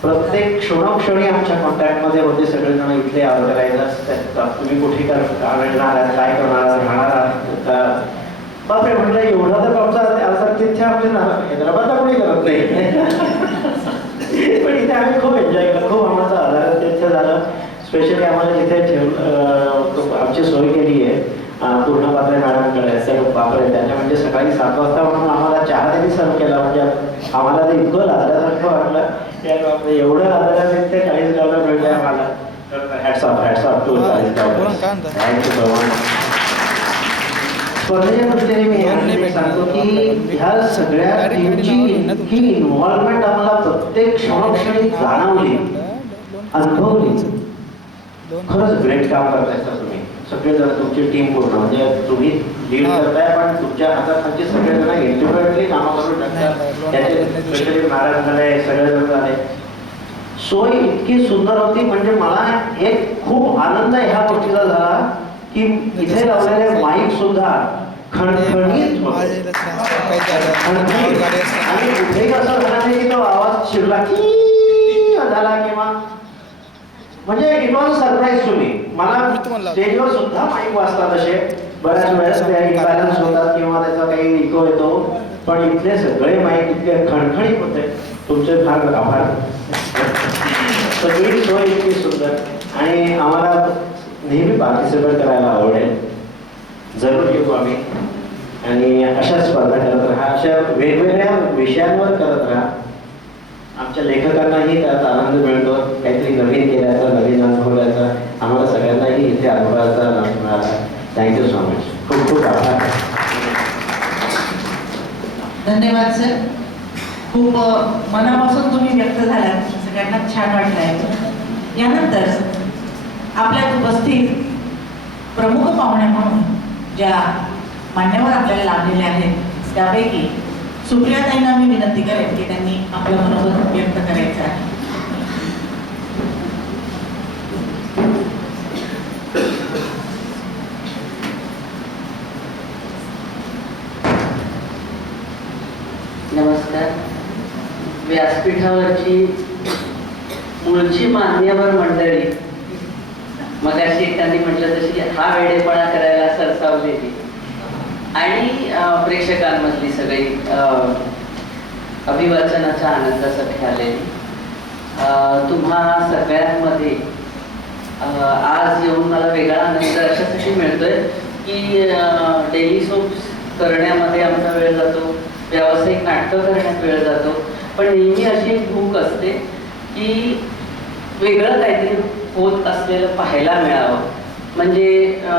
प्रत्येक क्षणोक्षणी आमच्या कॉन्टॅक्टमध्ये होते सगळेजण इथले ऑर्गनायझर्स. तुम्ही कुठे येणार आहात, काय करणार आहात, राहणार आहात का. बापरे म्हटलं एवढा तर आमचा तिथे आमच्या हैदराबादला कोणी करत नाही. पण इथे आम्ही खूप एन्जॉय केलं. खूप आम्हाला आधार तिथे झालं. स्पेशली आम्हाला जिथे आमची सोय केली आहे पूर्ण पात्रे मॅडमकडे. तर बापरे त्याच्या म्हणजे सकाळी 7 वाजता म्हणून आम्हाला चहा त्यांनी सर्व केला. म्हणजे आम्हाला ते इतकं लादल्यासारखं वाटलं की एवढं लादल्या ते 40 गावला मिळते आम्हाला. हॅट्स ऑफ टू 40 गावला. थँक्यू. स्पर्धेच्या दृष्टीने मी सांगतो की ह्या सगळ्या टीमची इतकी इन्व्हॉल्वमेंट आम्हाला प्रत्येक क्षणोक्षणी जाणवली, अनुभवली. खरंच ग्रेट काम करताय सर तुम्ही सगळेजण. तुमची टीम पूर्ण म्हणजे तुम्ही लीड करताय पण तुमच्या हाताखालचे सगळेजण इंडिव्हिज्युअली कामं करून टाकतात. त्याचे स्पेशली मॅडम झाले, सगळेजण झाले. सोय इतकी सुंदर होती. म्हणजे मला एक खूप आनंद ह्या गोष्टीचा झाला की इथे लावलेले माईक सुद्धा खणखणीत होते. आणि कुठेही असं झालं नाही की तो आवाज शिरला की झाला किंवा म्हणजे it was surprise to me. मला स्टेजवर सुद्धा माईक वाजतात असे बऱ्याच वेळेस ते इम्बॅलन्स होतात किंवा त्याचा काही इको येतो, पण इथले सगळे माईक इतके खणखणीत होते. तुमचे फार आभार. सगळी सोय इतकी सुंदर आणि आम्हाला नेहमी पार्टिसिपेट करायला आवडेल. जरूर येऊ आम्ही आणि अशा स्पर्धा करत राहा, अशा वेगवेगळ्या विषयांवर करत राहा. आमच्या लेखकांनाही त्यात आनंद मिळतो, काहीतरी नवीन केल्याचा, नवीन अनुभवाचा आम्हाला सगळ्यांनाही इथे अनुभवाचा लाभ मिळाला. Thank you so much. खूप खूप आभार. धन्यवाद सर. खूप मनापासून तुम्ही व्यक्त झालात, सगळ्यांना छान वाटलंय. यानंतर आपल्यात उपस्थित प्रमुख पाहुणे म्हणून ज्या मान्यवर आपल्याला लाभलेले आहेत त्यापैकी सुप्रियाताईंना मी विनंती करेन की त्यांनी आपलं मनोगत व्यक्त करायचं आहे. नमस्कार. व्यासपीठावरची मूळची मान्यवर मंडळी, मगाशी त्यांनी म्हटलं तशी हा वेडेपणा करायला सरसावलेली आणि प्रेक्षकांमधली सगळी अभिवाचनाच्या आनंदासाठी आलेली, तुम्हा सगळ्यांमध्ये आज येऊन मला वेगळा आनंद अशासाठी मिळतोय की डेली सोप्स करण्यामध्ये आमचा वेळ जातो, व्यावसायिक नाटकं करण्यात वेळ जातो, पण नेहमी अशी एक भूक असते की वेगळं काहीतरी होत असलेलं पाहायला मिळावं. म्हणजे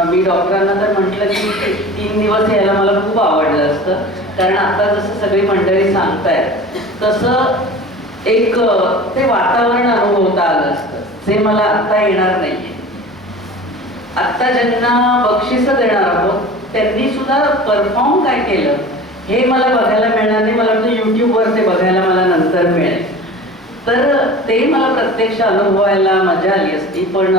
मी डॉक्टरांना तर म्हटलं की 3 दिवस यायला मला खूप आवडलं असतं, कारण आता जसं सगळी मंडळी सांगतायत तसं एक ते वातावरण अनुभवता आलं असतं, जे मला आत्ता येणार नाही. आत्ता ज्यांना बक्षिसं देणार आहोत त्यांनी सुद्धा परफॉर्म काय केलं हे मला बघायला मिळणार नाही. मला वाटतं यूट्यूबवर ते बघायला मला नंतर मिळेल, तर ते मला प्रत्यक्ष अनुभवायला मजा आली असती. पण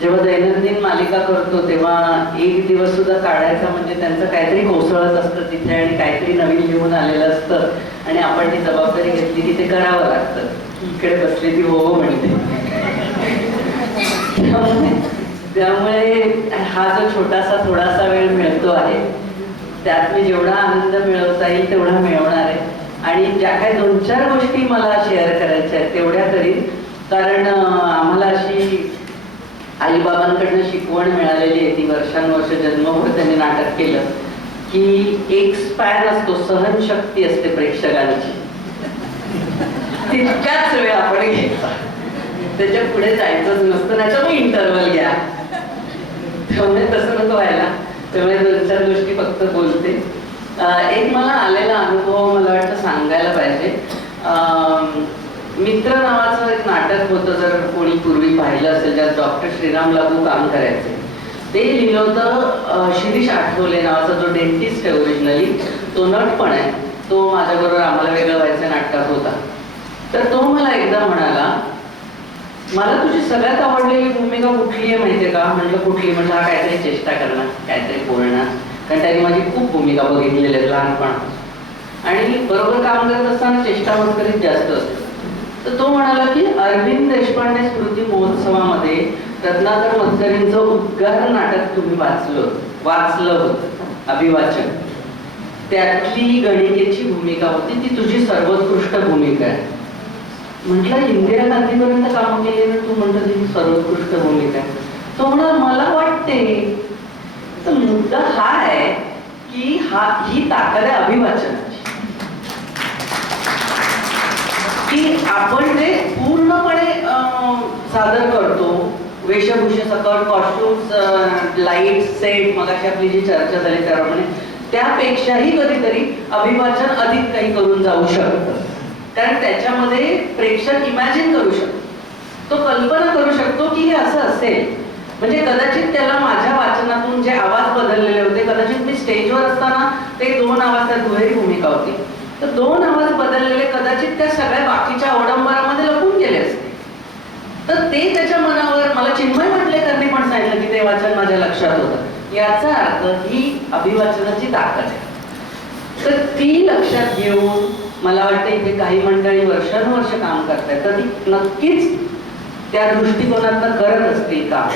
जेव्हा दैनंदिन मालिका करतो तेव्हा एक दिवस सुद्धा काढायचा म्हणजे त्यांचं काहीतरी कोसळत असतं तिथे आणि काहीतरी नवीन लिहून आलेलं असतं आणि आपण ती जबाबदारी घेतली की ते करावं लागतं. इकडे बसली ती हो म्हणते. त्यामुळे हा जो छोटासा थोडासा वेळ मिळतो आहे त्यात मी जेवढा आनंद मिळवता येईल तेवढा मिळवणार आहे. आणि ज्या काही 2-4 गोष्टी मला शेअर करायच्या आहेत तेवढ्या करीन, कारण आम्हाला अशी आईबाबांकडनं शिकवण मिळालेली आहे, ती वर्षानुवर्ष जन्मभर त्यांनी नाटक केलं की एक स्पॅन असतो, सहनशक्ती असते प्रेक्षकांची, तितक्याच वेळ आपण घ्यायचा, त्याच्या पुढे जायचंच नसतं, त्याच्यामुळे इंटरव्हल घ्या. त्यामुळे तसं नको व्हायला, त्यामुळे 2-4 गोष्टी फक्त बोलते. एक मला आलेला अनुभव मला वाटतं सांगायला पाहिजे. मित्र नावाचं एक नाटक होतं, जर कोणी पूर्वी पाहिलं असेल, ज्यात डॉक्टर श्रीराम लागू काम करायचे. ते लिहिलं होतं शिरीष आठवले नावाचा जो डेंटिस्ट आहे ओरिजिनली, तो नट पण आहे, तो माझ्याबरोबर आम्हाला वेगळं व्हायचं नाटकात होता. तर तो मला एकदा म्हणाला, मला तुझी सगळ्यात आवडलेली भूमिका कुठली आहे माहितीये का? म्हटलं कुठली? म्हटलं हा काहीतरी चेष्टा करणार, काहीतरी बोलणार, कारण त्यांनी माझी खूप भूमिका बघितलेल्या आहेत लहानपण आणि बरोबर काम करत असताना चेष्टा मस्करीत जास्त असते. तर तो म्हणाला की अरविंद देशपांडे स्मृती महोत्सवामध्ये रत्नाकर मतकरींचं उद्गार नाटक तुम्ही वाचलं होतं, अभिवाचन, त्यातली गणिकेची भूमिका होती, ती तुझी सर्वोत्कृष्ट भूमिका आहे. म्हटलं इंदिरा गांधीपर्यंत काम केलेलं तू म्हणतो ती सर्वोत्कृष्ट भूमिका आहे. तो म्हणाला मला वाटते, तर मुद्दा हा आहे की ही ताकद आहे अभिवाचनाची, की आपण जे पूर्णपणे सादर करतो, वेशभूषे सकट, कॉस्ट्युम्स, लाईट, सेट, मगाशी आपली जी चर्चा झाली त्याप्रमाणे, त्यापेक्षाही कधीतरी अभिवाचन अधिक काही करून जाऊ शकतं. कारण त्याच्यामध्ये प्रेक्षक इमॅजिन करू शकतो, तो कल्पना करू शकतो की हे असं असेल. म्हणजे कदाचित त्याला माझ्या वाचनातून जे आवाज बदललेले होते, कदाचित मी स्टेजवर असताना ते 2 आवाज, त्यात दुहेरी भूमिका होती, तर 2 आवाज बदललेले कदाचित त्या सगळ्या बाकीच्या अवडंबरामध्ये लपून गेले असते. तर ते त्याच्या मनावर, मला चिन्मय मंडलेकरनी पण सांगितलं की ते वाचन माझ्या लक्षात होतं. याचा अर्थ ही अभिवाचनाची ताकद आहे. तर ती लक्षात घेऊन मला वाटतं इथे काही मंडळी वर्षानुवर्ष काम करतायत, तर ती नक्कीच त्या दृष्टिकोनातनं करत असतील का,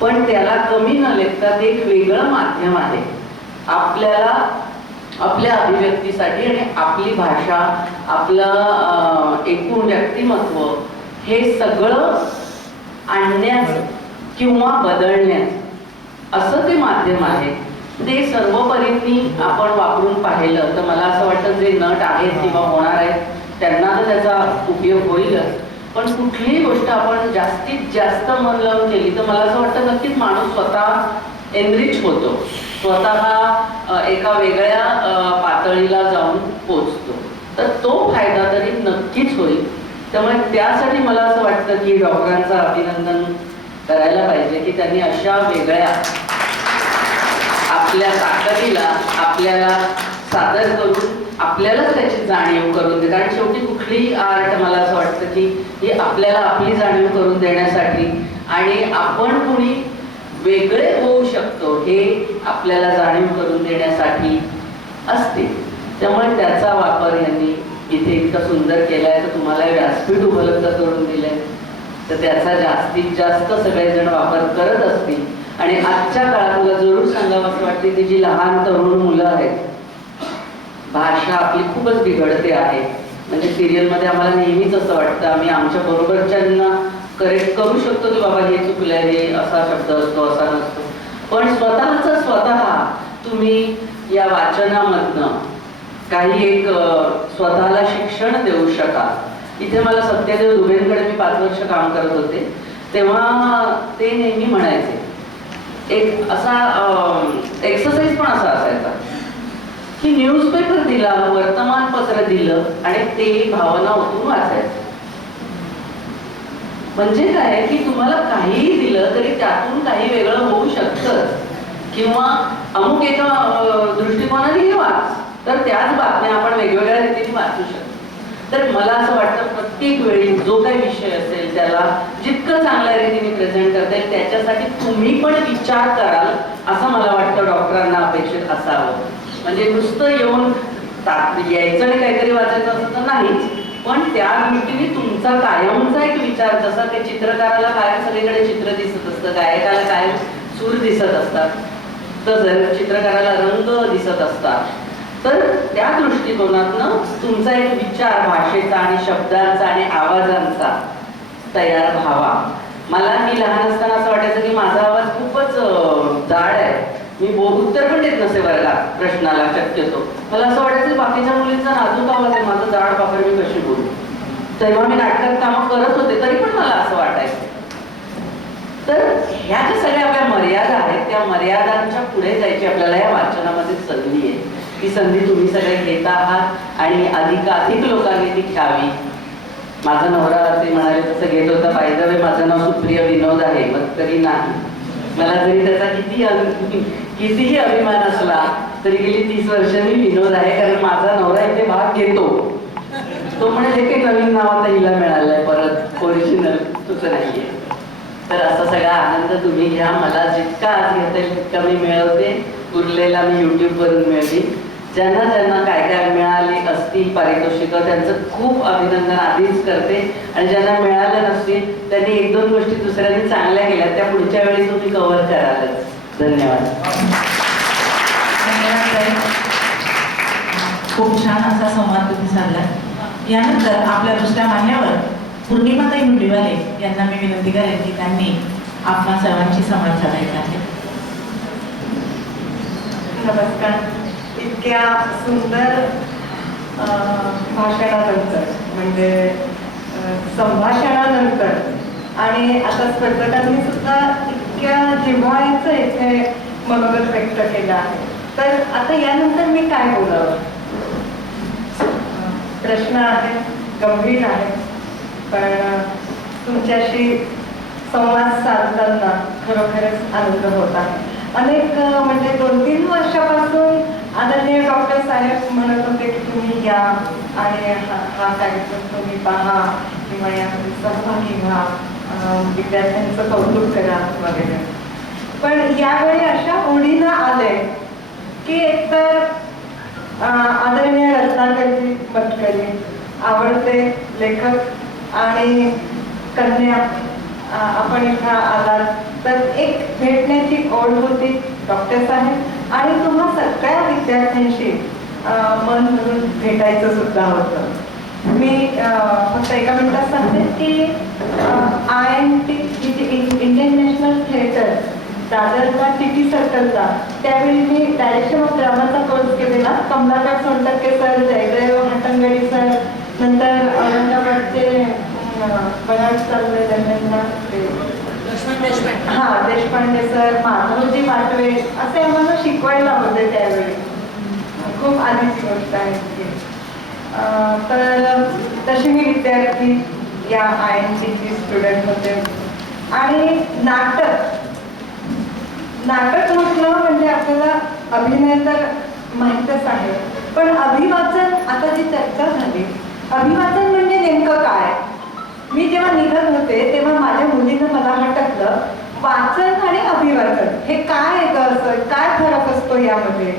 पण त्याला कमी न लेखता ते एक वेगळं माध्यम आहे आपल्याला आपल्या अभिव्यक्तीसाठी आणि आपली भाषा, आपलं एकूण व्यक्तिमत्व हे सगळं आणण्याचं किंवा बदलण्याचं असं ते माध्यम आहे. ते सर्व परींनी आपण वापरून पाहिलं तर मला असं वाटतं जे नट आहेत किंवा होणार आहेत त्यांना तर त्याचा उपयोग होईलच, पण कुठलीही गोष्ट आपण जास्तीत जास्त मन लावून केली तर मला असं वाटतं नक्कीच माणूस स्वतः एनरिच होतो, स्वतः एका वेगळ्या पातळीला जाऊन पोचतो. तर तो फायदा तरी नक्कीच होईल. त्यामुळे त्यासाठी मला असं वाटतं की डॉक्टरांचं अभिनंदन करायला पाहिजे की त्यांनी अशा वेगळ्या आपल्या ताकदीला आपल्याला सादर करून आपल्यालाच त्याची जाणीव करून दे. कारण शेवटी कुठलीही आर्ट मला असं वाटतं की ही आपल्याला आपली जाणीव करून देण्यासाठी आणि आपण कुणी वेगळे होऊ शकतो हे आपल्याला जाणीव करून देण्यासाठी असते. त्यामुळे त्याचा वापर यांनी इथे इतका सुंदर केलाय, तर तुम्हाला व्यासपीठ उपलब्ध करून दिलंय, तर त्याचा जास्तीत जास्त सगळेजण वापर करत असतील. आणि आजच्या काळात मला जरूर सांगावं असं वाटते की जी लहान तरुण मुलं आहेत, भाषा आपली खूपच बिघडते आहे. म्हणजे सिरियलमध्ये आम्हाला नेहमीच असं वाटतं आम्ही आमच्या बरोबरच्यांना करेक्ट करू शकतो की बाबा हे चुकलंय, हे असा शब्द असतो असा नसतो, पण स्वतः तुम्ही या वाचनामधनं काही एक स्वतःला शिक्षण देऊ शकाल. इथे मला सत्यदेव दुबेंकडे मी 5 वर्ष काम करत होते तेव्हा ते नेहमी म्हणायचे, एक असा एक्सरसाइज पण असा असायचा की न्यूजपेपर दिला, वर्तमानपत्र दिलं आणि ते भावना ओतून वाचायचं. म्हणजे काय की तुम्हाला काहीही दिलं तरी त्यातून काही वेगळं होऊ शकतं किंवा अमुक एका दृष्टिकोनाने वाच, तर त्याच बातम्या आपण वेगवेगळ्या रीतीने वाचू शकतो. तर मला असं वाटतं प्रत्येक वेळी जो काही विषय असेल त्याला जितकं चांगल्या रीतीने प्रेझेंट करता येईल त्याच्यासाठी तुम्ही पण विचार कराल असं मला वाटतं डॉक्टरांना अपेक्षित असावं. म्हणजे नुसतं येऊन यायचं आणि काहीतरी वाचायचं असं तर नाहीच, पण त्या दृष्टीने तुमचा कायमचा एक विचार, जसा ते चित्रकाराला कायम सगळीकडे चित्र दिसत असतं, गायकाला कायम सूर दिसत असतात, तर जर चित्रकाराला रंग दिसत असतात, तर त्या दृष्टिकोनातनं तुमचा एक विचार भाषेचा आणि शब्दांचा आणि आवाजांचा तयार व्हावा. मला मी लहान असताना असं वाटायचं की माझा आवाज खूपच जाड आहे, मी उत्तर पण देत नसे वर्गात प्रश्नाला शक्यतो. मला असं वाटायचं बाकीच्या मुलींचा नाजूक आवाज आहे, माझं जाड बापर मी कशी बोलू. तेव्हा मी नाटकात कामं करत होते तरी पण मला असं वाटायचं. तर ह्या ज्या सगळ्या आपल्या मर्यादा आहेत त्या मर्यादांच्या पुढे जायची आपल्याला या वाचनामध्ये संधी आहे. ती संधी तुम्ही सगळे घेत आहात आणि अधिकाधिक लोकांनी ती घ्यावी. माझा नवरा असे म्हणाले तसं घेत होता, पाहिजे माझं नाव सुप्रिया विनोद आहे, मत्करी नाही. मला जरी त्याचा कितीही अभिमान असला तरी गेली 30 वर्ष मी विनोद आहे, कारण माझा नवरा इथे भाग घेतो. तो म्हणे हे काही नवीन नाव आता हिला मिळालंय परत, ओरिजिनल तुझं नाहीये. तर असा सगळा आनंद तुम्ही घ्या. मला जितका आज घेता येईल तितका मी मिळवते, उरलेला मी युट्यूबवरून मिळवी. ज्यांना ज्यांना काय काय मिळाली असतील पारितोषिकं त्यांचं खूप अभिनंदन आधीच करते, आणि ज्यांना मिळालं नसतील त्यांनी 1-2 गोष्टी दुसऱ्यांनी चांगल्या केल्या त्या पुढच्या वेळी तुम्ही कव्हर करालच. धन्यवाद. खूप छान असा संवाद तुम्ही साधला. यानंतर आपल्या दुसऱ्या मान्यवर पूर्णिमाताई मुंडेवाले यांना मी विनंती करेन की त्यांनी आपल्या सर्वांशी संवाद साधायचा आहे. नमस्कार. इतक्या सुंदर भाषणानंतर म्हणजे संभाषणानंतर आणि आता स्पर्धकांनी सुद्धा इतक्या जिव्हाळ्याचं इथे मनोगत व्यक्त केलं आहे, तर आता यानंतर मी काय बोलावं. प्रश्न आहे, गंभीर आहे, पण तुमच्याशी संवाद साधताना खरोखरच आनंद होत आहे. अनेक म्हणजे 2-3 वर्षापासून आदरणीय डॉक्टर साहेब म्हणत होते की तुम्ही या आणि हा कार्यक्रम तुम्ही पहा किंवा यामध्ये सहभागी व्हा, विद्यार्थ्यांचं कौतुक करा वगैरे. पण यावेळी अशा ओढीनं आले की एकतर आदरणीय रत्नाकरजी मटकरी आवडते लेखक आणि कन्या आपण इथं आलात तर एक भेटण्याची ओढ होती डॉक्टर साहेब, आणि तुम्हा सगळ्या विद्यार्थ्यांशी मन धरून भेटायचं सुद्धा होतं. मी फक्त एका मिनिटात सांगते की INT इंडियन नॅशनल थिएटर दादरला TT सर्कलला त्यावेळी मी डायरेक्शन ऑफ ड्रामाचा कोर्स केलेला. कमलाकर सोनटक्के सर, जयदेव हटंगडी सर, नंतर औरंगाबादचे बराड चालले त्यांना देशपांडे सर, माधवजी पाटवे असे आम्हाला शिकवायला होते त्यावेळी. खूप आधीची गोष्ट आहे ती. तर तशी मी विद्यार्थी या INTची स्टुडंट होते. आणि नाटक म्हटलं म्हणजे आपल्याला अभिनय तर माहीतच आहे, पण अभिवाचन, आता जी चर्चा झाली, अभिवाचन म्हणजे नेमकं काय? मी जेव्हा निघत होते तेव्हा माझ्या मुलीनं मला हटकलं, वाचन आणि अभिवाचन हे काय येतं, असं काय फरक असतो यामध्ये?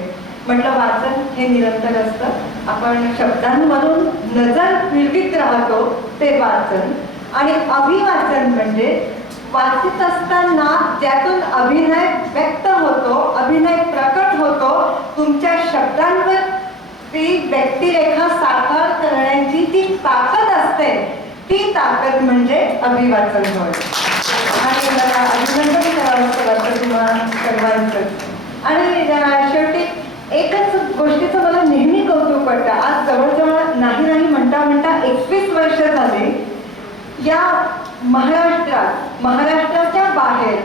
म्हटलं वाचन हे निरंतर असतं, आपण शब्दांवरून नजर फिरवीत राहतो ते वाचन, आणि अभिवाचन म्हणजे वाचित असताना ज्यातून अभिनय व्यक्त होतो, अभिनय प्रकट होतो, तुमच्या शब्दांवर ती व्यक्तिरेखा साकार करण्याची जी ताकद असते, ती ताकद म्हणजे अभिवाचन होय. आणि मला अभिनंदन करावं असं वाटतं तुम्हाला सर्वांचं. आणि शेवटी एकच गोष्टीचं मला नेहमी कौतुक वाटतं. आज जवळजवळ नाही म्हणता 21 वर्ष झाली या महाराष्ट्राच्या बाहेर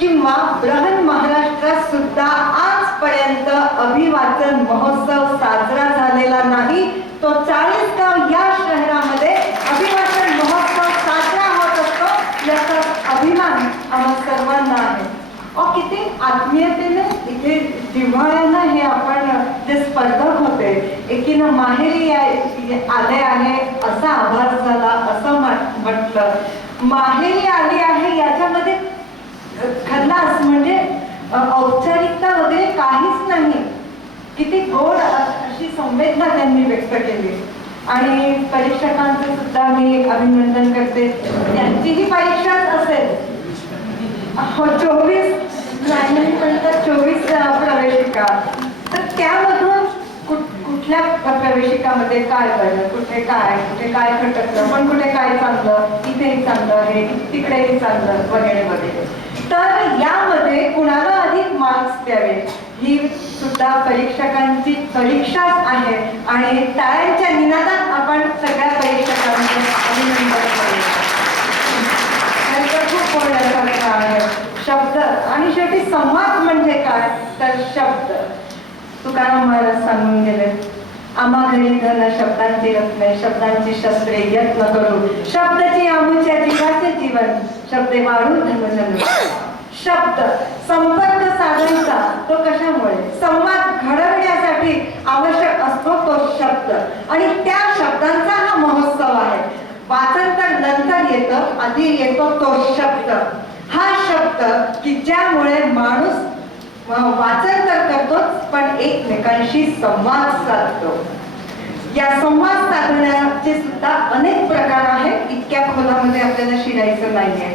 किंवा बृहन महाराष्ट्रात सुद्धा आजपर्यंत अभिवाचन महोत्सव साजरा झालेला नाही. तो 40 गाव या शहरामध्ये अभिवाचन महोत्सव साजरा होत असतो, याचा अभिमान आम्हा सर्वांना आहे. किती आत्मीयतेने इथे जिव्हाळ्यानं हे आपण जे स्पर्धक होते, एकीनं माहेरी आले आहे असा आभास झाला, असं म्हटलं. माहेरी आली आहे याच्यामध्ये खल्लास म्हणजे औपचारिकता वगैरे काहीच नाही. किती गोड अशी संवेदना त्यांनी व्यक्त केली. आणि परीक्षकांचं सुद्धा मी अभिनंदन करते. त्यांचीही परीक्षाच असेल. 24 प्रवेशिका, तर त्यामधून कुठल्या प्रवेशिकामध्ये काय झालं, कुठे काय खटकलं, पण कुठे काय चांगलं, इथेही चांगलं आहे, तिकडेही चांगलं वगैरे वगैरे. तर यामध्ये कुणाला अधिक मार्क्स द्यावे ही सुद्धा परीक्षकांची परीक्षाच आहे. आणि टाळ्यांच्या निनादात आपण सगळ्या परीक्षकांचे अभिनंदन करूया. खूप बोलण्यासारखं आहे. शब्द आणि शेवटी संवाद म्हणजे काय, तर शब्द. तुकाराम महाराज सांगून गेले, आम्हा घरी धन शब्दांची रत्ने, शब्दांची शस्त्रे यत्न करू, शब्दाची आमुच्या जीवाचे जीवन, शब्दे वाढू धर्मजन. शब्द संपर्क साधायचा तो कशामुळे, संवाद घडवण्यासाठी आवश्यक असतो तो शब्द, आणि त्या शब्दांचा हा महोत्सव आहे. वाचन तर नंतर येतं, आधी येतो तो शब्द. हा शब्द की ज्यामुळे माणूस वाचन तर करतोच, पण एकमेकांशी संवाद साधतो. या संवाद साधण्याचे सुद्धा अनेक प्रकार आहेत, इतक्या खोलामध्ये आपल्याला शिरायचं नाहीये.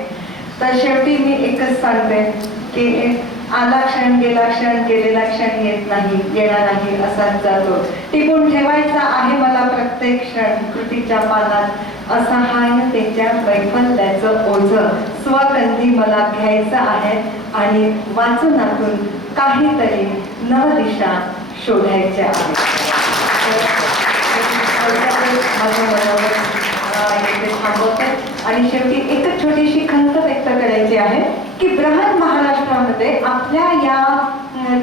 तर शेवटी मी एकच सांगते की आला क्षण गेला क्षण, गेलेला क्षण येत नाही, येणार नाही असाच जातो. टिकून ठेवायचा आहे मला प्रत्येक क्षण कृतीच्या पानात, असहायतेच्या वैफल्याचं ओझं स्वकंधी मला घ्यायचं आहे, आणि वाचनातून काहीतरी नवदिशा शोधायच्या आहेत. थांबवते आणि शेवटी एकच छोटीशी खंत व्यक्त करायची आहे की बृहन महाराष्ट्रामध्ये आपल्या या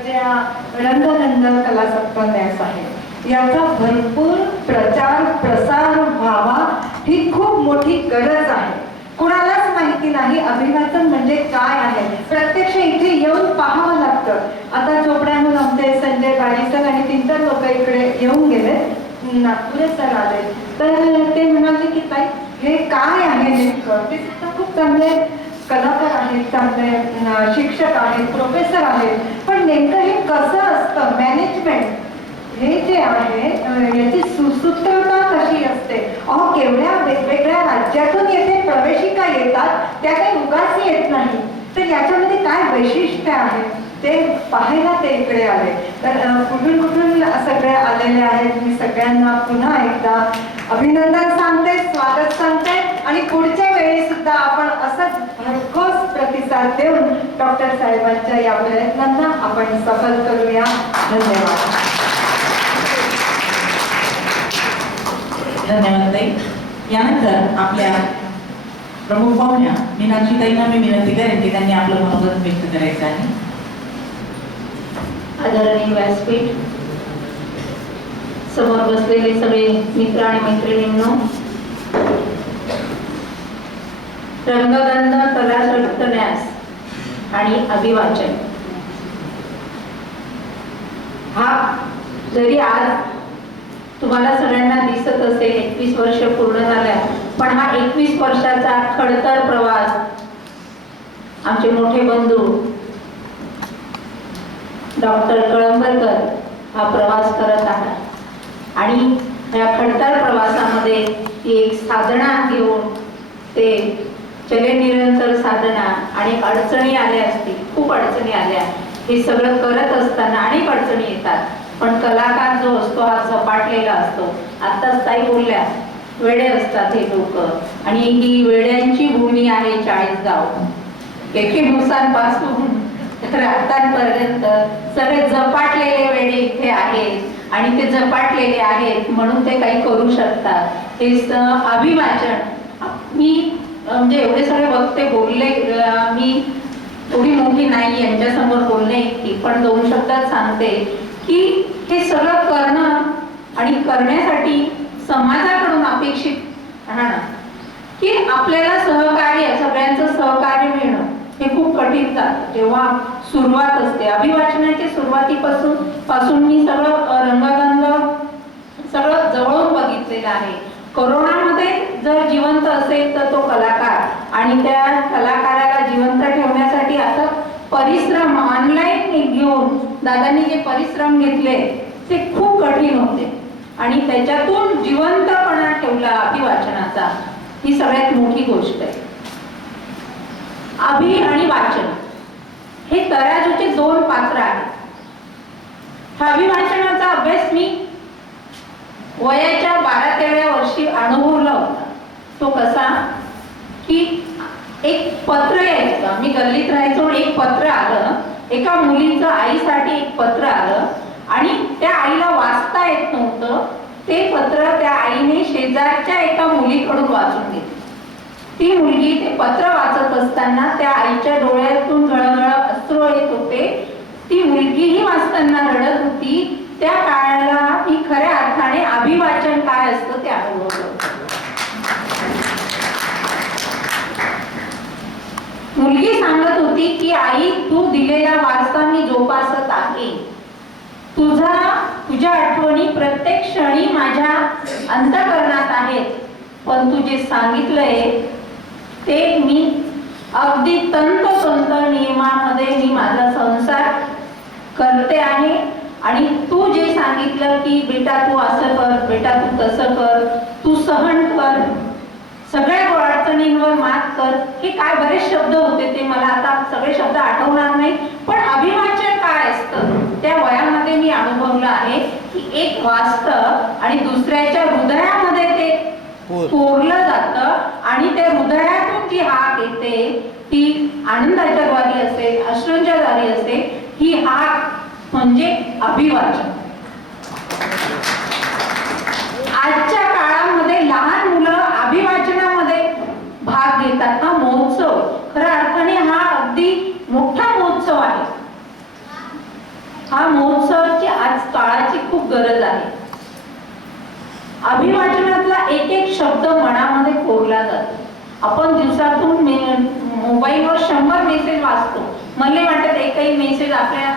ज्या रंगरंग कला सत्पन्यास आहे, याचा भरपूर प्रचार प्रसार व्हावा ही खूप मोठी गरज आहे. कुणालाच माहिती नाही अभिवाचन म्हणजे काय आहे. प्रत्यक्ष इथे येऊन पाहावं लागतं. आता चोपड्याहून आमचे संजय बारी सर आणि 3 लोक इकडे येऊन गेले, नागपुरे सर आले, तर ते म्हणाले की ताई हे काय आहे नेमकं. ते सुद्धा खूप चांगले कलाकार आहेत, चांगले शिक्षक आहेत, प्रोफेसर आहेत, पण नेमकं हे कसं असतं, मॅनेजमेंट हे जे आहे याची सुसूत्रता कशी असते. अहो केवढ्या वेगवेगळ्या राज्यातून येथे प्रवेशिका येतात, त्या काही उगाच येत नाही. तर याच्यामध्ये काय वैशिष्ट्य आहे ते पाहायला ते इकडे आले. तर कुठून कुठून सगळे आलेले आहेत. मी सगळ्यांना पुन्हा एकदा अभिनंदन सांगते, स्वागत सांगते आणि पुढच्या वेळी सुद्धा आपण असंच भरघोस प्रतिसाद देऊन डॉक्टर साहेबांच्या या प्रयत्नांना आपण सफल करूया. धन्यवाद. धन्यवाद ताई. यानंतर आपल्या प्रमुख पाहुण्या मीनाक्षीताईंना मी विनंती करेन की त्यांनी आपलं मनोगत व्यक्त करायचं आहे. आदरणीय व्यासपीठ, समोर बसलेले सगळे मित्र आणि मैत्रिणींनो, रंगगंध कला न्यास आणि अभिवाचन हा जरी आज तुम्हाला सगळ्यांना दिसत असेल 21 वर्ष पूर्ण झाल्या, पण हा 21 वर्षाचा खडतर प्रवास आमचे मोठे बंधू डॉक्टर कळंबरकर हा प्रवास करत आहात आणि या खडतर प्रवासामध्ये ती एक साधना घेऊन ते चले निरंतर साधना आणि अडचणी आल्या असतील, खूप अडचणी आल्या, हे सगळं करत असताना अनेक अडचणी येतात, पण कलाकार जो असतो हा झपाटलेला असतो. आत्ताच ताई बोलल्या वेडे असतात हे लोक, आणि ही वेड्यांची भूमी आहे चाळीसगाव. एके दिवसांपासून तर आतापर्यंत सगळे झपाटलेले वेडे इथे आहेत आणि ते झपाटलेले आहेत म्हणून ते काही करू शकतात. हे अभिवाचन मी म्हणजे एवढे सगळे वक्ते बोलले, मी थोडी मोठी नाही यांच्यासमोर बोलणे इतकी, पण 2 शब्दात सांगते की हे सगळं करणं आणि करण्यासाठी समाजाकडून अपेक्षित राहणं की आपल्याला सहकार्य, सगळ्यांचं सहकार्य मिळणं हे खूप कठीण जातं जेव्हा सुरुवात असते. अभिवाचनाच्या सुरुवातीपासून मी सगळं रंगगंध सगळं जवळून बघितलेलं आहे. कोरोनामध्ये जर जिवंत असेल तर तो कलाकार, आणि त्या कलाकाराला जिवंत ठेवण्यासाठी आता परिश्रम ऑनलाईन घेऊन दादांनी जे परिश्रम घेतले ते खूप कठीण होते आणि त्याच्यातून जिवंतपणा ठेवला अभिवाचनाचा, ही सगळ्यात मोठी गोष्ट आहे. अभि आणि वाचन हे तराजूचे 2 पात्र आहेत. हा अभिवाचनाचा अभ्यास मी वयाच्या 12-13व्या वर्षी अनुभवला होता. तो कसा की एक पत्र यायचं, मी गल्लीत राहायचो, एक पत्र आलं, एका मुलीचं आईसाठी एक पत्र आलं आणि त्या आईला वाचता येत नव्हतं. ते पत्र त्या आईने शेजारच्या एका मुलीकडून वाचून घेतलं. ती मुलगी ते पत्र वाचत असताना त्या आईच्या डोळ्यातून गळगळ अश्रू येत होते. ती मुलगीही वाचताना रडत होती. त्या काळाला मी खऱ्या अर्थाने अभिवाचन काय असतं ते अनुभवलं. मुलगी सांगत होती की आई, तू दिलेला वारसा मी जोपासत आहे. तुझ्या आठवणी प्रत्येक क्षणी माझ्या अंतःकरणात आहेत, पण तू जे सांगितलंय ते मी अगदी तंतोतंत नियमामध्ये मी माझा संसार करते आहे. आणि तू जे सांगितलं की बेटा तू असं कर, बेटा तू तसं कर, तू सहन कर, सगळ्या अडचणींवर मात कर, हे काय बरेच शब्द होते, ते मला आता सगळे शब्द आठवणार नाही. पण अभिवाचन काय असतं त्या वयामध्ये मी अनुभवलं आहे की एक वाचतं आणि दुसऱ्याच्या हृदयामध्ये ते कोरलं जातं आणि त्या हृदयातून जी हाक येते ती आनंदाच्या द्वारे असेल, अश्रूंच्या द्वारे असेल, ही हाक म्हणजे अभिवाचन. आजच्या काळामध्ये लहान मुलं अभिवाचनामध्ये भाग घेतात. हा महोत्सव खऱ्या अर्थाने हा अगदी मोठा महोत्सव आहे. हा महोत्सवाची आज काळाची खूप गरज आहे. अभिवाचनातला एक एक शब्द मनामध्ये कोरला जातो. आपण दिवसातून मोबाईलवर 100 मेसेज वाचतो, मला वाटत एकही मेसेज आपल्या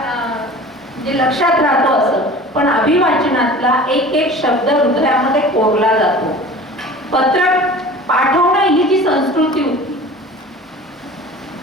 जे लक्षात राहतो असं, पण अभिवाचनातला एक एक शब्द हृदयामध्ये कोरला जातो. पत्र पाठवणं ही जी संस्कृती होती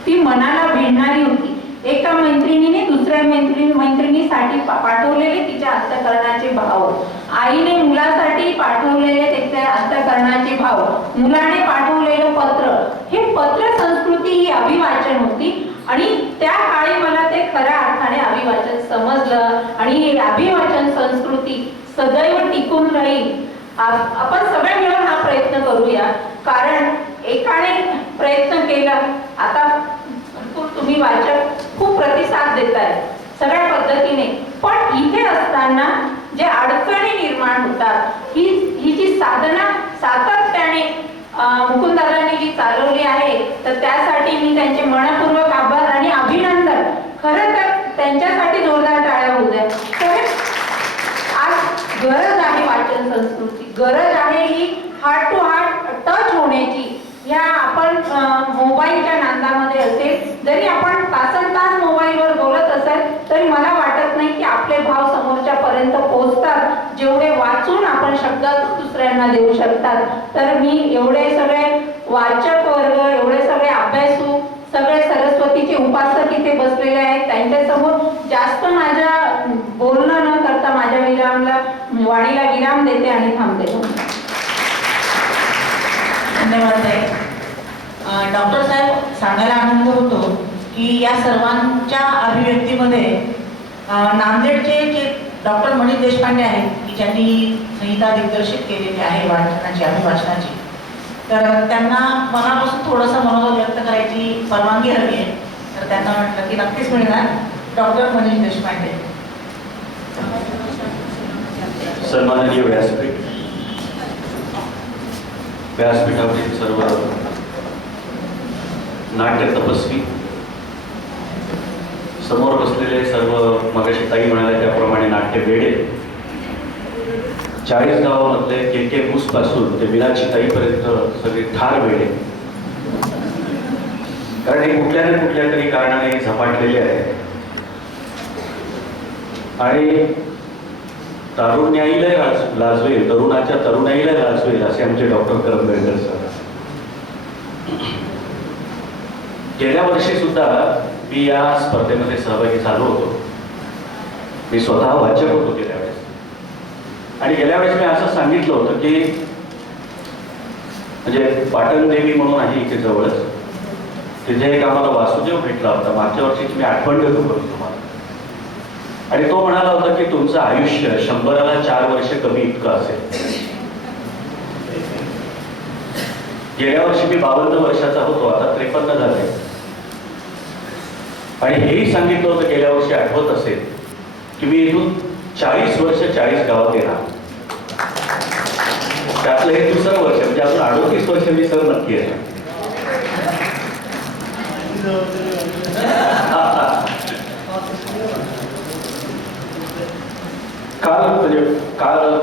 ती मनाला भिडणारी होती. एका मैत्रिणीने दुसऱ्या मैत्रिणी मुलीसाठी पाठवलेले तिच्या अंतःकरणाचे भाव, आईने मुलासाठी पाठवलेले तिच्या अंतःकरणाचे भाव, मुलाने पाठवलेलं पत्र, हे पत्र संस्कृती ही अभिवाचन होती. आणि त्या काळी मला ते खऱ्या अर्थाने अभिवाचन समजलं आणि ही अभिवाचन संस्कृती सदैव टिकून राहील. आपण सगळे मिळून हा प्रयत्न करूया, कारण एकाने प्रयत्न केला, आता भरपूर तुम्ही वाचक खूप प्रतिसाद देताय सगळ्या पद्धतीने, पण इथे असताना जे अडचणी निर्माण होतात ही जी साधना सातत्याने मुकुंददादांनी जी चालवली आहे, तर त्यासाठी मी त्यांचे मनपूर्वक आभार आणि अभिनंदन. खरं तर त्यांच्यासाठी जोरदार टाळ्या होऊ द्या. आज गरज आहे वाचन संस्कृती, गरज आहे ही हार्ट टू हार्ट टच होण्याची. या आपण मोबाईलच्या नांदामध्ये असेल, जरी आपण तासनतास मोबाईलवर बोलत असेल तरी मला वाटत नाही की आपले भाव समोरच्या पर्यंत पोहोचतात जेवढे वाचून आपण शब्दातून दुसऱ्यांना देऊ शकतात. तर मी एवढे सगळे वाचक वर्ग, एवढे सगळे अभ्यासू, सगळे सरस्वतीचे उपासक इथे बसलेले आहेत, त्यांच्यासमोर जास्त माझ्या बोलणं न करता माझ्या वाणीला विराम देते आणि थांबते. धन्यवाद ताई. डॉक्टर साहेब, सांगायला आनंद होतो की या सर्वांच्या अभिव्यक्तीमध्ये नांदेडचे जे डॉक्टर मनीष देशपांडे आहेत की ज्यांनी संहिता दिग्दर्शित केलेली आहे वाचनाची, अभिवाचनाची, तर त्यांना मनापासून थोडंसं मनोगत व्यक्त करायची परवानगी हवी आहे. तर त्यांना म्हटलं की नक्कीच मिळणार. डॉक्टर मनीष देशपांडे. सन्माननीय व्यासपीठ, व्यासपीठावरील सर्व नाट्य तपस्वी, समोर बसलेले सर्व मगाशी ताई म्हणाल्या त्याप्रमाणे नाट्य वेडे, 40 गावामधले के भूस पासून ते मीनाक्षी ताईपर्यंत सगळे ठार वेडे, कारण हे कुठल्या ना कुठल्या तरी कारणाने झपाटलेले आहे आणि तारुण्याईला लाजवेल, तरुणाच्या तरुणाईला लाजवेल असे आमचे डॉक्टर करंबेळकर सर. गेल्या वर्षी सुद्धा मी या स्पर्धेमध्ये सहभागी झालो होतो. मी स्वतः वाचक होतो गेल्या वेळेस आणि गेल्या वेळेस मी असं सांगितलं होतं की म्हणजे पाटण देवी म्हणून आहे इथे जवळच, तिथे एक आम्हाला वासुदेव भेटला होता. मागच्या वर्षीची मी आठवण देतो करून तुम्हाला. आणि तो म्हणाला होता की तुमचं आयुष्य 100ला 4 वर्ष कमी इतकं असेल. गेल्या वर्षी मी 52 वर्षाचा होतो, आता 53 झाले. आणि हेही सांगितलं होतं गेल्या वर्षी, आठवत असेल की मी इथून 40 वर्ष 40 गावात येणार. त्यातलं हे दुसरं वर्ष, म्हणजे अजून 38 वर्ष मी सर नक्की आहे.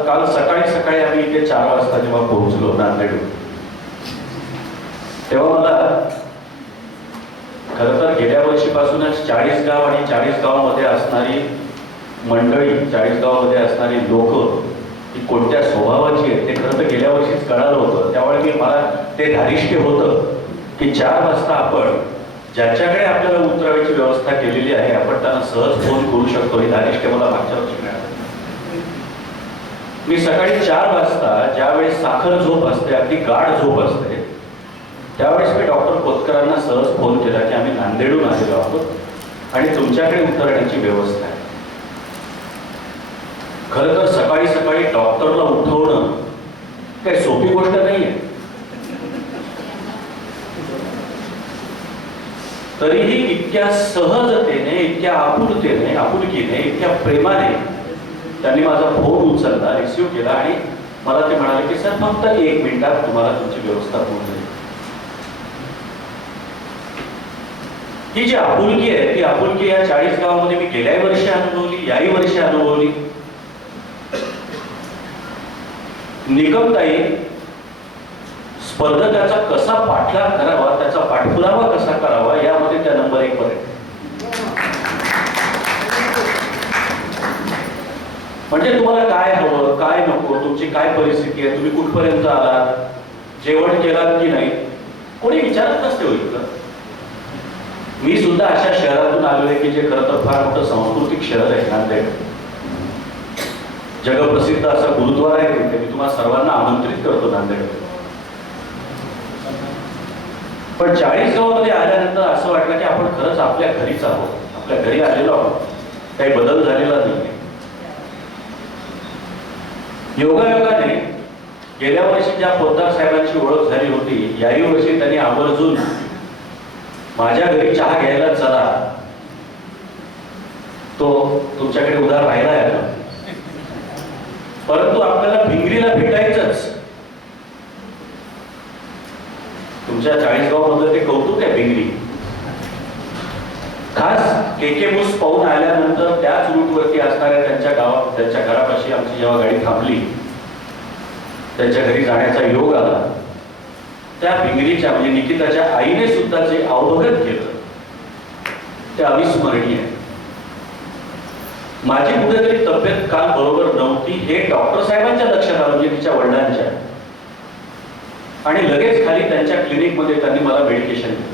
काल सकाळी आम्ही इथे 4 वाजता जेव्हा पोहोचलो नांदेडहून, तेव्हा मला खरं तर गेल्या वर्षीपासूनच 40 गाव आणि 40 गावामध्ये असणारी मंडळी, 40 गावामध्ये असणारी लोक ही कोणत्या स्वभावाची आहेत ते खरं तर गेल्या वर्षीच कळालं होतं. त्यामुळे मला ते धारिष्ट्य होतं की 4 वाजता आपण ज्याच्याकडे आपल्याला उतरवायची व्यवस्था केलेली आहे आपण त्यांना सहज फोन करू शकतो. हे धारिष्ट्य मला मागच्या वर्षी मिळालं. मी सकाळी 4 वाजता ज्यावेळेस साखर झोप असते, अगदी गाढ झोप असते, त्यावेळेस मी डॉक्टर कोतकरांना सहज फोन केला की आम्ही नांदेडहून आलेलो आहोत आणि तुमच्याकडे उतरण्याची व्यवस्था आहे. खरं तर सकाळी सकाळी डॉक्टरला उठवणं काही सोपी गोष्ट नाहीये. तरीही इतक्या सहजतेने, इतक्या आपुलकीने, इतक्या प्रेमाने त्यांनी माझा फोन उचलला, रिसिव्ह केला आणि मला ते म्हणाले की सर फक्त 1 मिनिटात तुम्हाला तुमची व्यवस्था पूर्ण होईल. ही जी आपुलकी आहे ती आपुलकी या 40 गावामध्ये मी गेल्याही वर्षी अनुभवली, याही वर्षी अनुभवली. निकमताई स्पर्धकाचा कसा पाठलाग करावा, त्याचा पाठपुरावा कसा करावा यामध्ये त्या नंबर 1 वर आहे. म्हणजे तुम्हाला काय हवं, काय नको, तुमची काय परिस्थिती आहे, तुम्ही कुठपर्यंत आलात, जेवण केलात की नाही, कोणी विचारत नसते. होईल मी सुद्धा अशा शहरातून आलो आहे की जे खरं तर फार मोठं सांस्कृतिक शहर आहे नांदेड. जगप्रसिद्ध असा गुरुद्वारा आहे तिथे. मी तुम्हाला सर्वांना आमंत्रित करतो नांदेड. पण 40 गावामध्ये आल्यानंतर असं वाटलं की आपण खरंच आपल्या घरीच आहोत, आपल्या घरी आलेलो आहोत, काही बदल झालेला नाही. योगायोगाने गेल्या वर्षी ज्या पोद्दार साहेबांची ओळख झाली होती, याही वर्षी त्यांनी आवर्जून माझ्या घरी चहा घ्यायला चला, तो तुमच्याकडे उधार राहिला आहे ना. परंतु आपल्याला भिंगरीला भेटायचंच. तुमच्या 40 गावामध्ये ते कौतुक आहे भिंगरी. खास केकेमूस पाहून आल्यानंतर त्याच रूटवरती असणाऱ्या त्यांच्या घरापाशी आमची जेव्हा गाडी थांबली, त्यांच्या घरी जाण्याचा योग आला. त्या भिंगरीच्या म्हणजे निकिताच्या आईने सुद्धा जे अवभगत केलं ते अविस्मरणीय आहे. माझी कुठेतरी तब्येत काल बरोबर नव्हती हे डॉक्टर साहेबांच्या लक्षात आलं, म्हणजे तिच्या वडिलांच्या, आणि लगेच खाली त्यांच्या क्लिनिकमध्ये त्यांनी मला मेडिकेशन दिलं.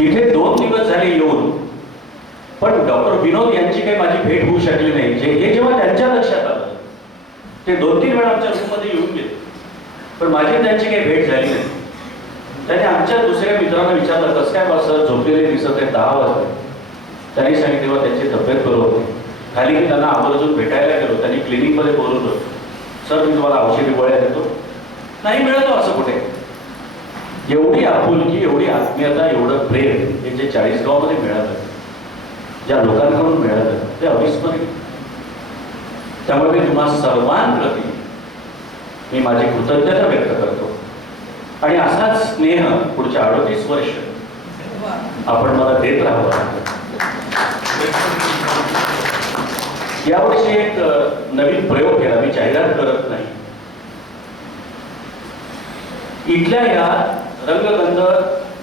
इथे 2 दिवस झाले येऊन, पण डॉक्टर विनोद यांची काही माझी भेट होऊ शकली नाही. हे जेव्हा त्यांच्या लक्षात आलं, ते 2-3 वेळा आमच्या रूममध्ये येऊन गेले, पण माझी त्यांची काही भेट झाली नाही. त्याने आमच्या दुसऱ्या मित्रांना विचारलं, कसं काय बस झोपलेले दिसत आहे, 10 वाजले. त्यांनी सांगितलं तेव्हा त्यांची तब्येत बरोबर होती. खाली मी त्यांना आवर्जून भेटायला गेलो. त्यांनी क्लिनिकमध्ये बोलवलं, सर मी तुम्हाला औषधी गोळ्या देतो. नाही मिळतो असं कुठे. एवढी आपुलकी, एवढी आत्मीयता, एवढं प्रेम हे जे 40 गावामध्ये मिळालं, ज्या लोकांकडून मिळालं, ते अविस्मरणीय. त्यामुळे मी तुम्हा सर्वांप्रती मी माझी कृतज्ञता व्यक्त करतो. आणि असाच स्नेह पुढच्या 38 वर्ष आपण मला देत राहावं. यावर्षी एक नवीन प्रयोग केला. मी जाहिरात करत नाही. इथल्या या रंगगंध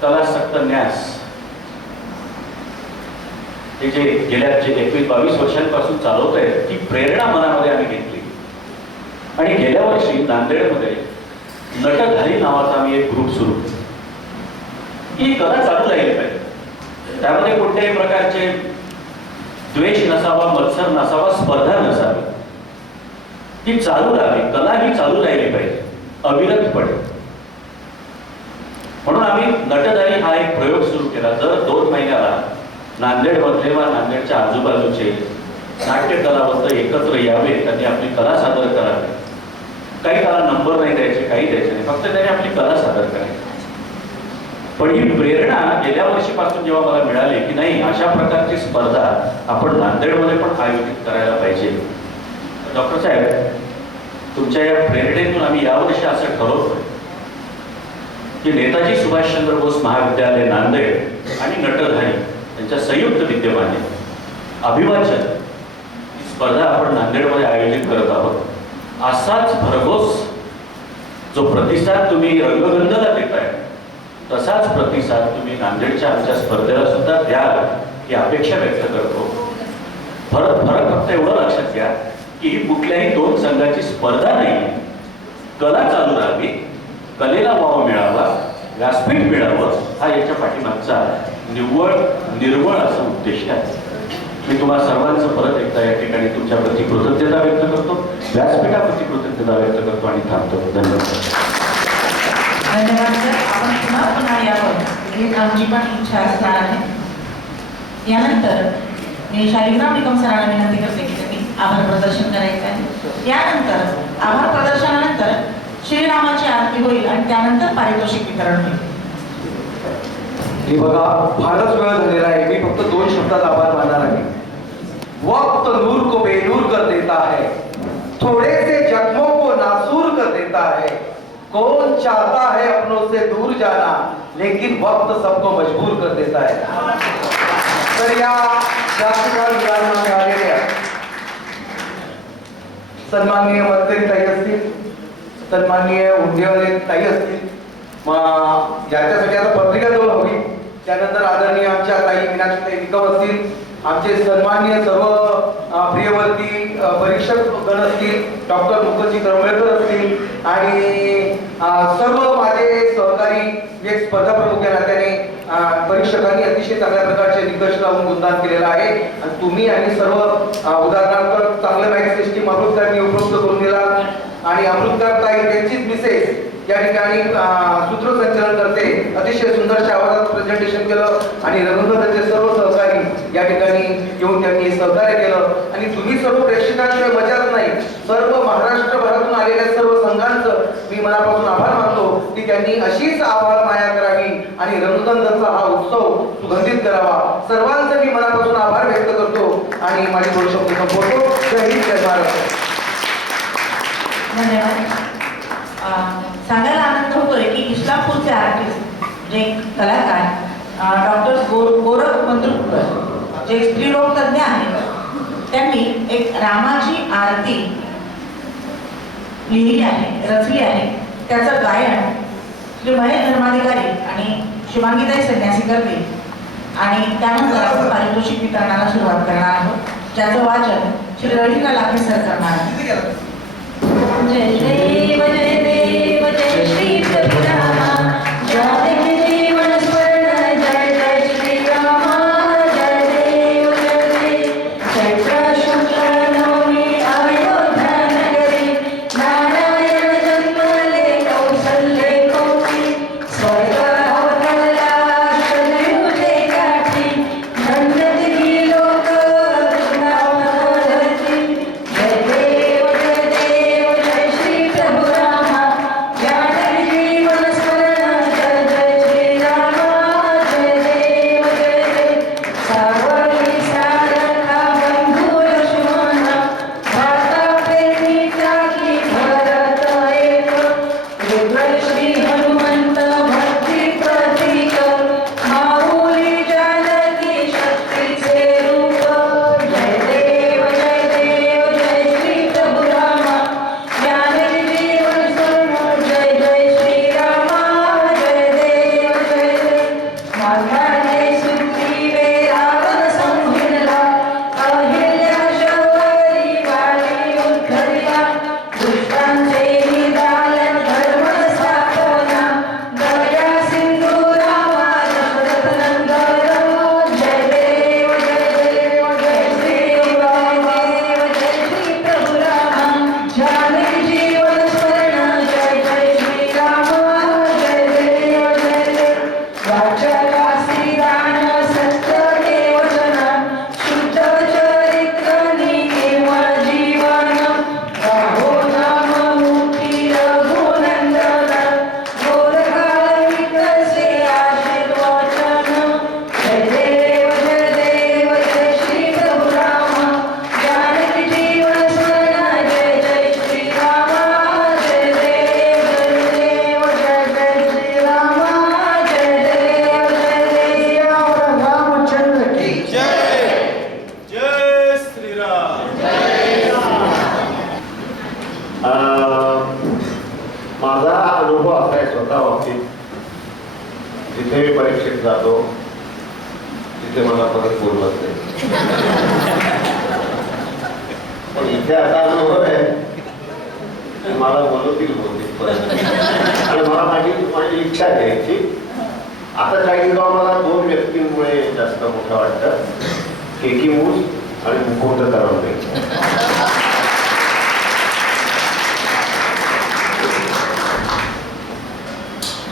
कलासक्त न्यास हे जे गेल्या 21-22 वर्षांपासून चालवत आहे, ती प्रेरणा मनामध्ये आम्ही घेतली. आणि गेल्या वर्षी नांदेडमध्ये नटधारी नावाचा आम्ही एक ग्रुप सुरू केला. ही कला चालू राहिली पाहिजे. त्यामध्ये कोणत्याही प्रकारचे द्वेष नसावा, मत्सर नसावा, स्पर्धा नसावी. ती चालू राहावी, कला ही चालू राहिली पाहिजे अविरतपणे. म्हणून आम्ही नटधारी हा एक प्रयोग सुरू केला. दर 2 महिन्याला नांदेडमधले वा नांदेडच्या आजूबाजूचे नाट्य कलावंत एकत्र यावे, त्यांनी आपली कला सादर करावी. काही काळा नंबर नाही द्यायचे, काही द्यायचे नाही, फक्त त्यांनी आपली कला सादर करायची. पण ही प्रेरणा गेल्या वर्षीपासून जेव्हा मला मिळाली की नाही, अशा प्रकारची स्पर्धा आपण नांदेडमध्ये पण आयोजित करायला पाहिजे. डॉक्टर साहेब, तुमच्या या प्रेरणेतून आम्ही यावर्षी असं ठरवतो की नेताजी सुभाषचंद्र बोस महाविद्यालय नांदेड आणि नटधारी यांच्या संयुक्त विद्यमाने अभिवाचन ही स्पर्धा आपण नांदेडमध्ये आयोजित करत आहोत. असाच भरघोस जो प्रतिसाद तुम्ही रंगगंधला देताय, तसाच प्रतिसाद तुम्ही नांदेडच्या आमच्या स्पर्धेला सुद्धा द्याल ही अपेक्षा व्यक्त करतो. फरक फक्त एवढं लक्षात घ्या की ही कुठल्याही 2 संघाची स्पर्धा नाही. कला चालू राहावी, कलेला वाव मिळावा, व्यासपीठ मिळावं, हा याच्या पाठीमागचा निर्मळ असा उद्देश आहे. मी तुम्हा सर्वांचं परत एकदा या ठिकाणी तुमच्या प्रति कृतज्ञता व्यक्त करतो, व्यासपीठाप्रती कृतज्ञता व्यक्त करतो आणि थांबतो. धन्यवाद. धन्यवाद सर. आपण पुन्हा यावं ही आमची पण इच्छा असणार आहे. यानंतर मी शालिग्राम निकम सरांना विनंती करते की त्यांनी आभार प्रदर्शन करायचं आहे. यानंतर आभार प्रदर्शनानंतर श्रीरामाची आरती होईल आणि त्यानंतर पारितोषिक वितरण होईल. हे बघा, फारच वेळ झालेला आहे. मी फक्त 2 शब्दात आभार मानणार आहे. वक्त नूर को बेनूर कर देता है, थोड़े से जख्मों को नासूर कर देता है. कौन चाहता है अपनों से दूर जाना, लेकिन वक्त सबको मजबूर कर देता है. तर या आलेल्या सन्माननीय मतकरी ताई असतील, सन्माननीय उंडेवाले ताई असतील, याच्यासाठी आता पत्रिका जवळ हवी. त्यानंतर आदरणीय आमच्या ताई मीनाक्षी निकम असतील, आमचे सन्माननीय सर्व प्रियवर्ती परीक्षक गण असतील, डॉक्टर मुखर्जी करमळकर असतील आणि सर्व माझे सहकारी जे स्पर्धा प्रमुख या नात्याने परीक्षकांनी अतिशय चांगल्या प्रकारचे निकष लावून गुणगान केलेला आहे आणि तुम्ही आणि सर्व उदाहरणार्थ चांगलं मॅथ सिस्टीम अमृतकरनी उपलब्ध करून दिला आणि अमृतकर ताई त्यांचीच मिसेस या ठिकाणी सूत्रसंचालन करते, अतिशय सुंदर आवाजात प्रेझेंटेशन केलं आणि रंगकथाचे सर्व सहकारी या ठिकाणी येऊन त्यांनी सहकार्य केलं आणि तुम्ही सर्व प्रेक्षकांशिवाय मजाच नाही, सर्व महाराष्ट्रभरातून आलेल्या सर्व संघांचं मी मनापासून आभार मानतो की त्यांनी अशीच आभार माया करावी आणि रंगकथाचा हा उत्सव सुगंधित करावा. सर्वांचे मी मनापासून आभार व्यक्त करतो आणि माझी दोन शब्द संपवतो. जय हिंद, जय महाराष्ट्र. धन्यवाद. सांगायला आनंद होतोय की इस्लामपूरचे आर्टिस्ट जे कलाकार डॉक्टर गोरख मंद्रुकर जे स्त्रीरोग तज्ञ आहेत, त्यांनी एक रामाची आरती लिहिली आहे, रचली आहे. त्याचं गायन श्री महेश धर्माधिकारी आणि शिवांगीताई संन्यासी करतील आणि त्यानंतर आपण पारितोषिक वितरणाला सुरुवात करणार आहोत, ज्याचं वाचन श्री रवींद्र लाखे सर करणार आहेत. जय देव जय देव जय श्री प्रभुरामा, जय जीवन स्वर्ण जय जय श्री रामा, जय देव जय देव. चैत्र शुक्ल नवमी अयोध्या नगरी, नारायण जन्मले कौसल्ये कौती, स्वर्ग अवतरला शत्रुंजय काठी, धन्यती लोक धरती. जय देव जय देव जय श्री प्रभुरामा, जानकी जीवन स्मरण जय जय श्री रामा, जय देव जय देव. सावली सारखा बंधू लक्ष्मण, भ्राता प्रेमी त्यागी भरत एक, रुद्र श्री हनुमंत भक्ती प्रतीक, माऊली जानकी शक्तीचे रूप. जय देव जय देव जय श्री प्रभुरामा, जानकी जीवन स्मरण जय जय श्री रामा, जय देव जय देव. माघाने सुग्रीवे रावण संहिला, अहिल्या शौरी वाली उद्धरिला, दुष्टांचे निदान धर्म स्थापना, दया सिंधू रामा दशरथ नंदन. जय देव जय देव जय श्री वामदेव जय श्री प्रभुरामा, जानकी जीवन स्मरण जय जय श्री रामा, जय देव जय देव. वाचला श्रीराम सत्य देवचन, शुद्ध चरित्र केवळ जीवन, राहो नाम मुक्ती रघुनंदन, गोरखाल विकसे आशीर्वचन. जय देव जय देव जय श्री प्रभुरामा, जानकी जीवन स्मरण जय जय श्री रामा, जय देव जय देव जय जय श्री रामा, जय देव जय देव. रामचंद्र की जय श्रीराम. माझा अनुभव असा आहे स्वतः बाबतीत, जिथे मी परीक्षेत जातो तिथे मला परत बोलवत नाही, पण इथे असा अनुभव आहे की मला बोलवतील बहुतेक परत आणि मला माझी इच्छा आहे की आता चाळीसगाव मला दोन व्यक्तींमुळे जास्त मोठं वाटतं, केकी मूस आणि मुखवट करवले.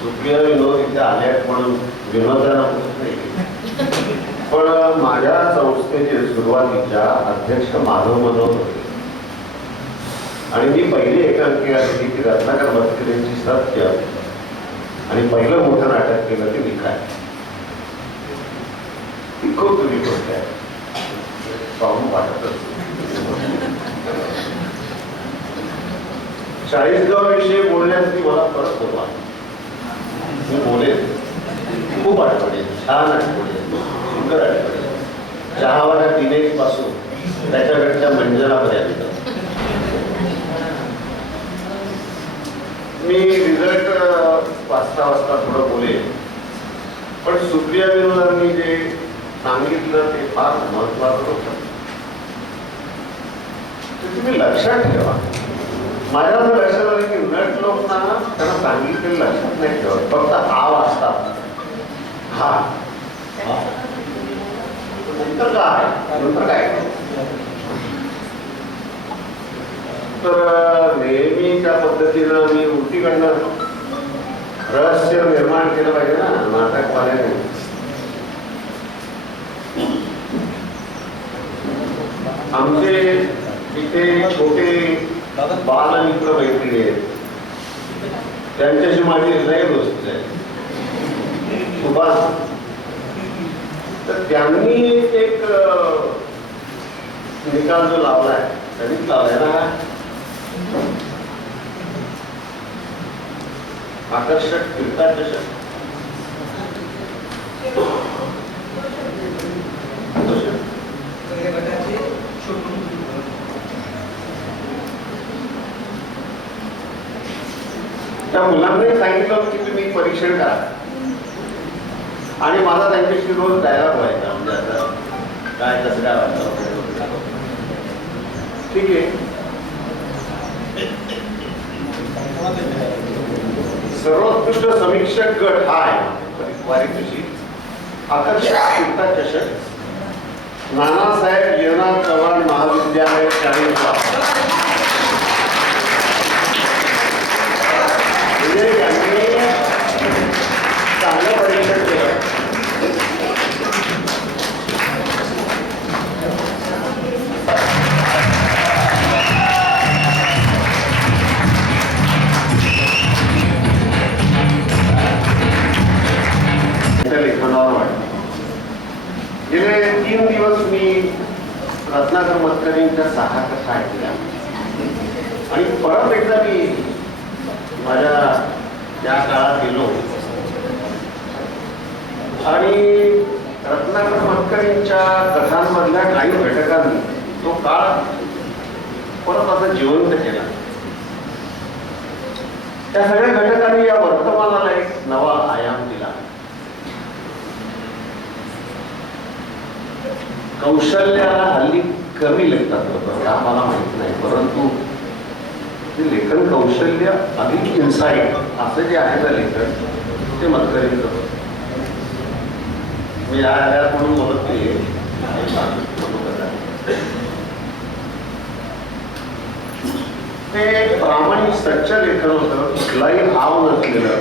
सुप्रिया विनोद इथे आल्यात म्हणून विनोदाला नाही, पण माझ्या संस्थेचे सुरुवातीच्या अध्यक्ष माधव मधव होते आणि मी पहिली एकांकिका केली की रत्नाकर मस्किरेंची सत्य आणि पहिलं मोठं नाटक केलं ते निखाय. ती खूप जुनी गोष्ट आहे, पाहून वाटतच. चाळीसगाव विषयी बोलण्यासाठी मला परत बोलवा, मी बोलेन. खूप आठवणी, छान आठवणी, सुंदर आठवणी. चहावाला दिनेश पासून त्याच्याकडच्या मंजनापर्यंत. मी रिझल्ट 5 वाजता थोडं बोलेन, पण सुप्रिया विनोदांनी जे सांगितलं ते फार महत्वाचं होतं. ते तुम्ही लक्षात ठेवा. माझ्या असं लक्षात आलं की उलट लोक ना त्यांना सांगितलेलं लक्षात नाही ठेवत, फक्त हा वाचतात. हा नंतर काय तर नेहमी त्या पद्धतीनं मी उलटीकडनं रहस्य निर्माण केलं पाहिजे ना नाटकवाल्याने. आमचे इथे छोटे बालमित्र मैत्रिणी आहेत, त्यांच्याशी माझी लय दोस्ती आहे. सुभाष तर त्यांनी एक निकाल जो लावलाय त्यांनीच लावलाय ना, आकर्षक फिरता चषक. त्या मुलांनी सांगितलं की तुम्ही परीक्षण करा आणि मला त्यांच्याशी रोज डायलॉग व्हायचा, म्हणजे असं काय कसं काय वाटतं. ठीक आहे. सर्वोत्कृष्ट समीक्षक गट हा आहे पारितोषिक आकर्षक फिरता चषक नानासाहेब येवनाथ चव्हाण महाविद्यालय चाळीसगाव. चांगलं परीक्षण केलं. लेखनावर वाटतं. गेले 3 दिवस मी रत्नाकर मतकरींच्या 6 कथा ऐकल्या आणि परत एकदा मी माझ्या त्या काळात गेलो आणि रत्नाकर मतकरींच्या कथांमधल्या काही घटकांनी तो काळ परत आता जिवंत केला. त्या सगळ्या घटकांनी या वर्तमानाला एक नवा आयाम दिला. कौशल्याला हल्ली कमी लेखतात हा मला माहित नाही, परंतु ते लेखन कौशल्य अधिक इन्साईट असं जे आहे ना लेखन ते मतकरींचं होतं. मी या म्हणून बोलत नाही, ते प्रामाणिक सच्च लेखन होतं, कुठलाही भाव नसलेलं.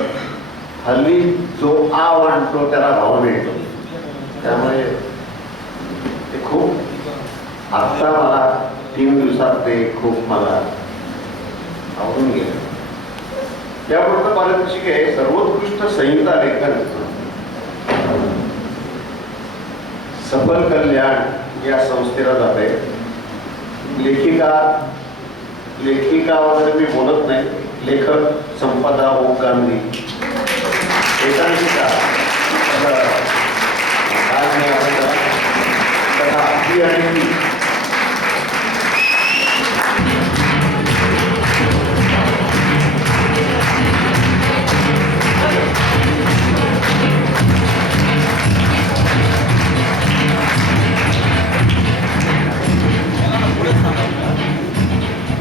हल्ली जो आव आणतो त्याला भाव मिळतो. त्यामुळे ते खूप आता मला 3 दिवसात ते खूप मला आवडून गेलं. यापुढचं पारितोषिक आहे सर्वोत्कृष्ट संहिता लेखन सफल कल्याण या संस्थेला जाते. लेखिका वगैरे मी बोलत नाही, लेखक संपदा ओ गांधी, एकांकिका आणि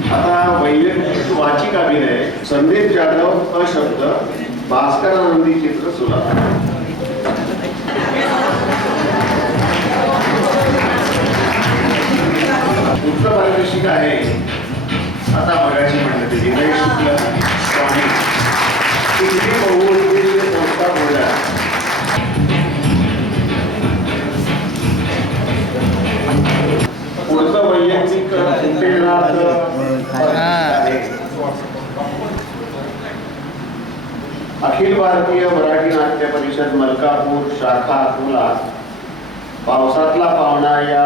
आता वैयक्तिक वाचिक अभिनय संदीप जाधव अशब्द, भास्कर आनंदी चित्र सुला. पुढचं पारितोषिक आहे आता बघायची म्हणते विनय शुक्ल स्वामी किती बहुउद्देशीय संस्था बोलल्या. पुढचं वैयक्तिक अखिल भारतीय मराठी नाट्य परिषद मलकापूर शाखा अकोला पावसातला पावणा या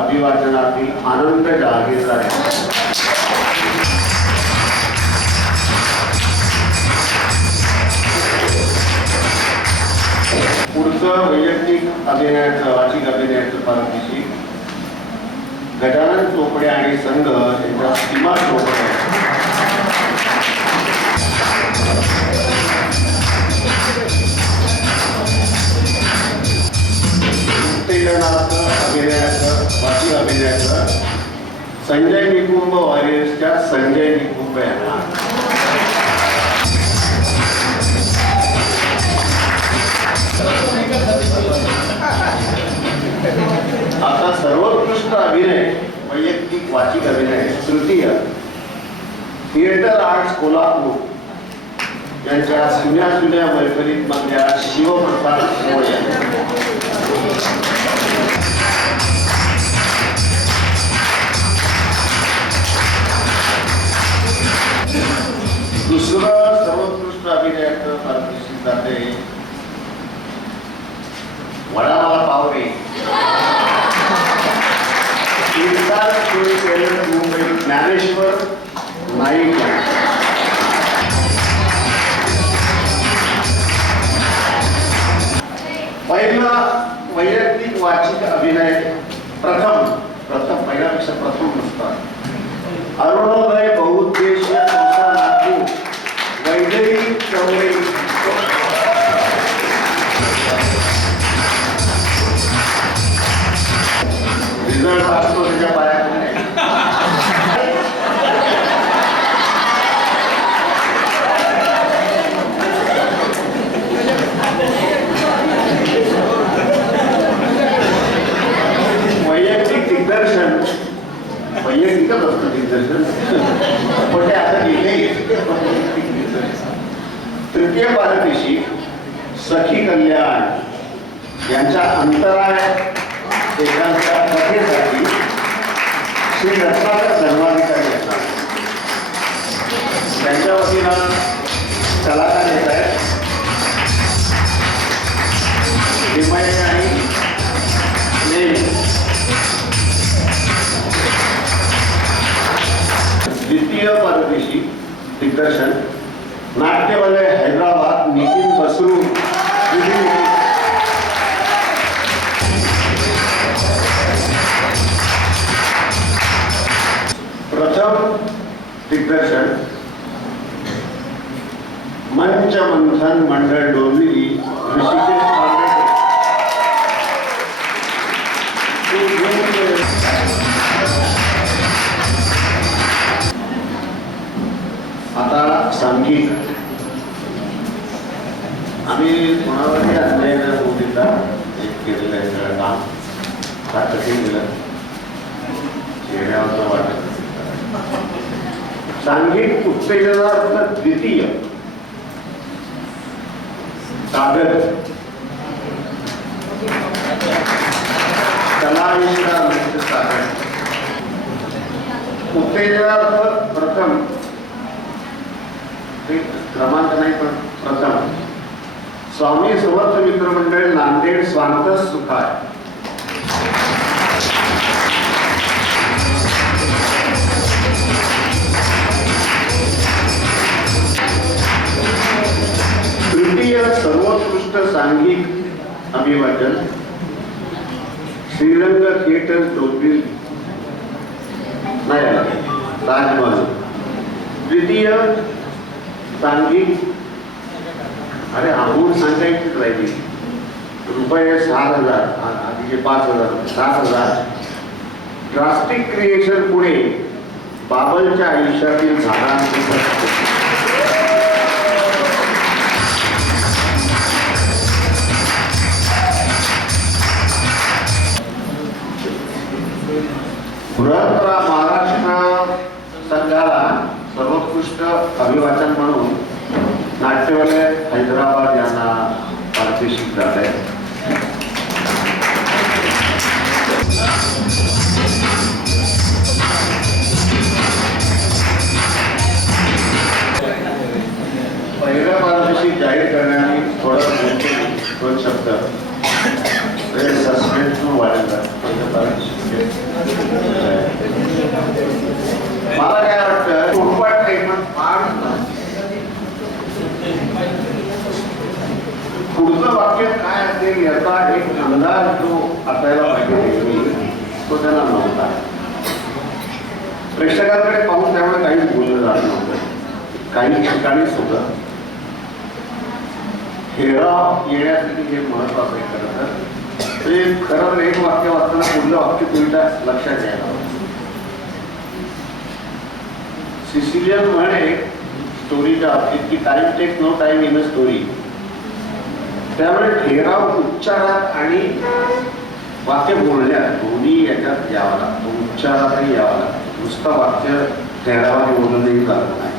अभिवाचनातील आनंद जहागीरदार आहे. पुढचं वैयक्तिक अभिनयाचं वाचिक अभिनयाचं पारितोषिक गजानन चोपडे आणि संघ यांच्या सीमा चोपडे. संजय निकुंभ वॉरियर्सच्या संजय निकुंभ यांना, आता सर्वोत्कृष्ट अभिनय वैयक्तिक वाचिक अभिनय तृतीय थिएटर आर्ट्स कोल्हापूर यांच्या सुन्या सुन्या मैफलीत मधल्या शिवप्रसाद मोरे यांना. दुसरं सर्वोत्कृष्ट अभिनयाचं पारितोषिक जाते वडामाला पावरे मुंबई ज्ञानेश्वर नाईक. पहिला वैयक्तिक वाचिक अभिनय प्रथम पहिल्यापेक्षा प्रथम नसतात अरुणोदय बहुउद्देशीय संस्था नागपूर वैदेही चौरे. रिझल्ट असतो त्याच्या पायात नाही. वैयक्तिक दिग्दर्शन वैयक्तिकच असतं दिग्दर्शन पण ते आता लिहिले. तृतीय पारितोषिक सखी कल्याण यांच्या अंतराळ एकांच्या कथेसाठी श्री रत्नाकर धर्माधिकारी असतात. त्यांच्या वतीनं कलाकार येत आहेत हिमायत आणि द्वितीय पारितोषिक दिग्दर्शन नाट्यवलय हैदराबाद नितीन बसरू. प्रथम दिग्दर्शन मंच मंथन मंडळ डोंबिवली ऋषिकेश पांडे. आता सांघिक आम्ही कोणावरही अन्याय न होऊ देता एक केलेलं आहे सगळं काम. फार कठीण गेलं चेहऱ्यावर वाटत. सांघिक उत्तेजनार्थ द्वितीय कागद कलाविष्कार कागद. उत्तेजनार्थ प्रथम क्रमांक नाही पण प्रथम स्वामी समर्थ मित्र मंडळ नांदेड स्वांत सुखाय. तृतीय सर्वोत्कृष्ट सांघिक अभिवाचन श्रीरंग थिएटर डोंबिवली नाही ताजमहल. द्वितीय सांघिक अरे आम्ही सांगायचीच राहिली रुपये 6,000 आधीचे 5,000 7,000. ड्रास्टिक क्रिएशन पुणे बाबलच्या आयुष्यातील झाडांचे बृहत् महाराष्ट्र संघाला सर्वोत्कृष्ट अभिवाचन म्हणून नाट्यवलय हैदराबाद यांना पारितोषिक जात आहे. पहिलं पारितोषिक जाहीर करण्याने थोडं दोन शब्द सस्पेन्स वाढेल. मला काय वाटतं उठपाट नाही पण फार पुढचं वाक्य काय असेल याचा एक अंदाज जो असायला पाहिजे तो त्यांना नव्हता. प्रेक्षकांकडे पाहून त्यामुळे काहीच बोललं जात नव्हतं. काही ठिकाणीच होतं. हेराव येण्यासाठी हे महत्वाचं आहे. खरं तर ते खरं तर एक वाक्य वाचताना पुढलं वाक्य तुमच्या लक्षात घ्यायला हवं. शेक्सपियर म्हण आहे स्टोरीच्या बाबतीत की time take no time in a story. त्यामुळे ठेराव उच्चारात आणि वाक्य बोलण्यात दोन्ही याच्यात यावं लागतं. उच्चारातही यावं लागतं. नुसतं वाक्य ठेरावाने बोलणंही चालत नाही.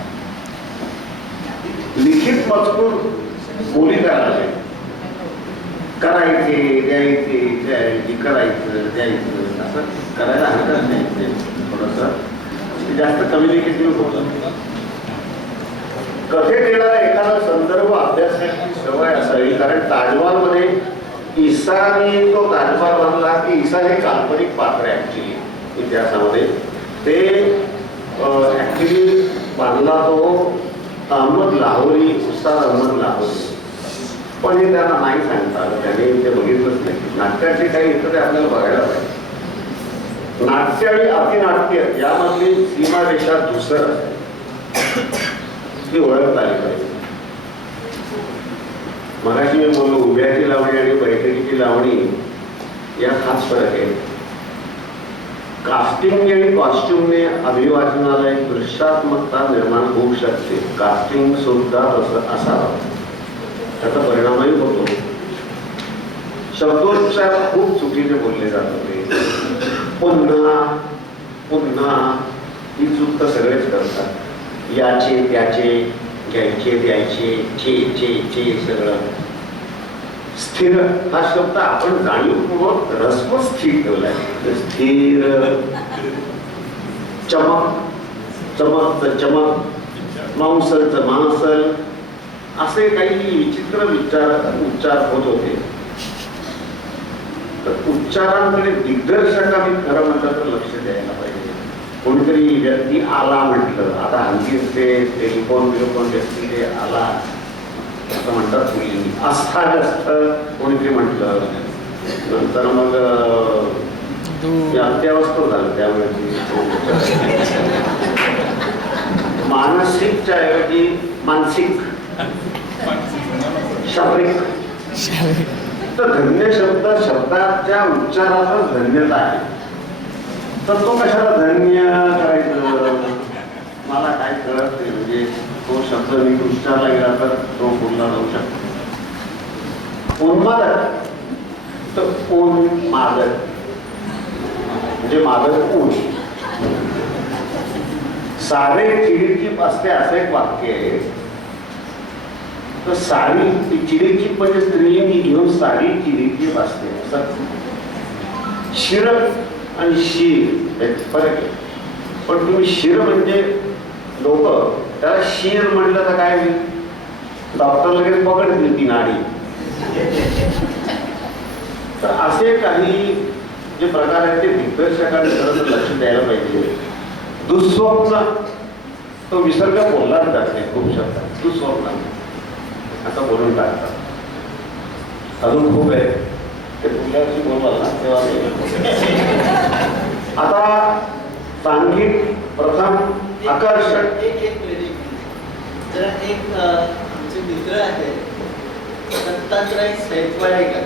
लिखित मजकूर बोली करायचे, करायचे द्यायचे द्यायचे करायचं द्यायचं असं करायला हरकत नाही. ते थोडंसं जास्त कम्युनिकेटिव्ह होतं. कथेला एखादा संदर्भ अभ्यासाची सवय असावी. कारण ताजमहलमध्ये ईसाने तो ताजमहल बांधला की ईसा हे काल्पनिक पात्र आहे ऍक्च्युली इतिहासामध्ये. ते ऍक्च्युली बांधला तो अहमद लाहोरी, उस्ताद अहमद लाहोरी. पण हे त्यांना नाही सांगता आलं. त्याने ते बघितलंच नाही. नाट्याचे काही येतं ते आपल्याला बघायला पाहिजे. नाट्य आणि अतिनाट्य यामधली सीमारेषा धुसर असते, ती ओळखता आली पाहिजे. मगाशी मी बोललो उभ्याची लावणी आणि बैठकीची लावणी यात हाच फरक आहे. कास्टिंग आणि कॉस्ट्युमने अभिवाचनाला एक दृश्यात्मकता निर्माण होऊ शकते. कास्टिंग सुद्धा तसं असावं, त्याचा परिणामही होतो. शब्दोच्चार खूप चुकीचे बोलले जात होते. पुन्हा पुन्हा ही चूक तर सगळेच करतात. याचे त्याचे घ्यायचे द्यायचे चे चे चे सगळं. स्थिर हा शब्द आपण जाणीवपूर्वक रस्व स्थिर ठेवलाय. स्थिर, चमक चमकच चमक, मांसलच मांसल असे काही विचित्र उच्चार होत होते. तर उच्चारांकडे दिग्दर्शकांनी खरं म्हटलं तर लक्ष द्यायला पाहिजे. कोणीतरी व्यक्ती आला म्हटलं, आता हल्ली ते टेलिफोन व्यक्ती ते आला असं म्हणतात मुलींनी. आस्थागस्थ कोणीतरी म्हटलं, नंतर मग अत्यावस्थ झालं. त्यामुळे मानसिकच्या ऐवजी मानसिक, शारीरिक. तर धन्य शब्द शब्दाच्या उच्चारातच धन्यता आहे. तर तो कशाला धन्य करायचं मला काय कळत नाही. म्हणजे तो शब्द मी उच्चारला गेला तर तो बोलला जाऊ शकतो. उन्मादक तर उन्मादक म्हणजे मादक ऊन. सारे चिडीचीप असते असं एक वाक्य आहे. तर सारी चिडीचीप म्हणजे स्त्रिलिंगी घेऊन सारी चिडीचीप असते असं. शिर आणि शीर फरक आहे. पण तुम्ही शिर म्हणजे लोक त्याला शीर म्हटलं तर काय होईल? डॉक्टर लगेच पकडतील ती नाडी. तर असे काही जे प्रकार आहेत ते दिग्दर्शकांनी खरं लक्ष द्यायला पाहिजे. दुःस्वप्न तो विसर्ग बोललाच जात नाही. खूप शब्दात दुःस्वप्न असं बोलून टाकतात. अजून खूप आहे ते पुढल्या वर्षी बोलवाल ना तेव्हा. आता सांघिक प्रथम आकर्षक जरा एक आमचे मित्र आहेत दत्तात्रय सैफवाडेकर.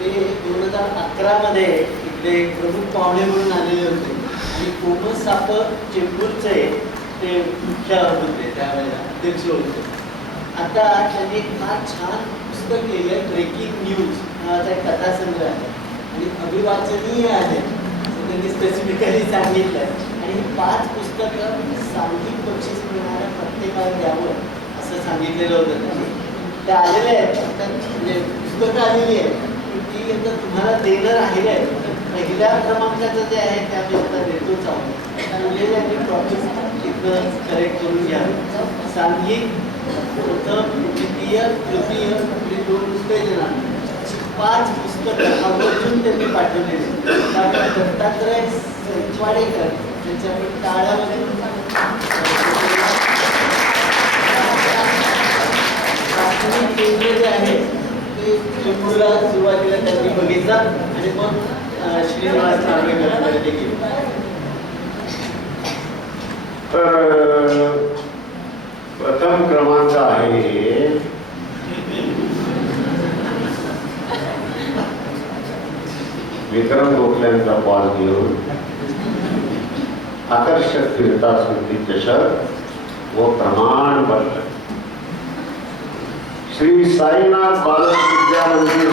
ते 2011 मध्ये इकडे प्रमुख पाहुणे म्हणून आलेले होते. आणि कोमस साप चेंबूरचे ते मुख्य होते, त्यावेळेला अध्यक्ष होते. आता त्यांनी फार छान पुस्तक लिहिलं आहे, ब्रेकिंग न्यूज नावाचा एक कथासंग्रह आहे आणि अभिवाचनीय आहे असं त्यांनी स्पेसिफिकली सांगितलं आहे. आणि ही 5 पुस्तकं सांघिक बक्षीस मिळणाऱ्या प्रत्येकाला द्यावं असं सांगितलेलं होतं त्यांनी. ते आलेले आहेत, म्हणजे पुस्तकं आलेली आहेत ती आता तुम्हाला देणं राहिलं आहे. तर पहिल्या क्रमांकाचं जे आहे ते आम्ही आता देतोच आहोत. उरलेल्यांनी प्रॉफिस तिथं करेक्ट करून घ्यावं. सांघिक प्रथम द्वितीय तृतीय आपली 2 पुस्तके देणार. 5 पुस्तकं आवर्जून त्यांनी पाठवलेली. दत्तात्रय सैफवाडेकर त्यांच्याकडे टाळ्यामध्ये केंद्र जे आहे ते चेंबूरला सुरुवातीला त्यांनी बघितलं आणि मग श्रीनिवास नार्वेकरकडे ते गेले. तर प्रथम क्रमांक आहे विक्रम गोखल्यांचा पॉज घेऊन आकर्षक फिरता स्मृती चषक व प्रमाण श्री साईनाथ बालक विद्या मंदिर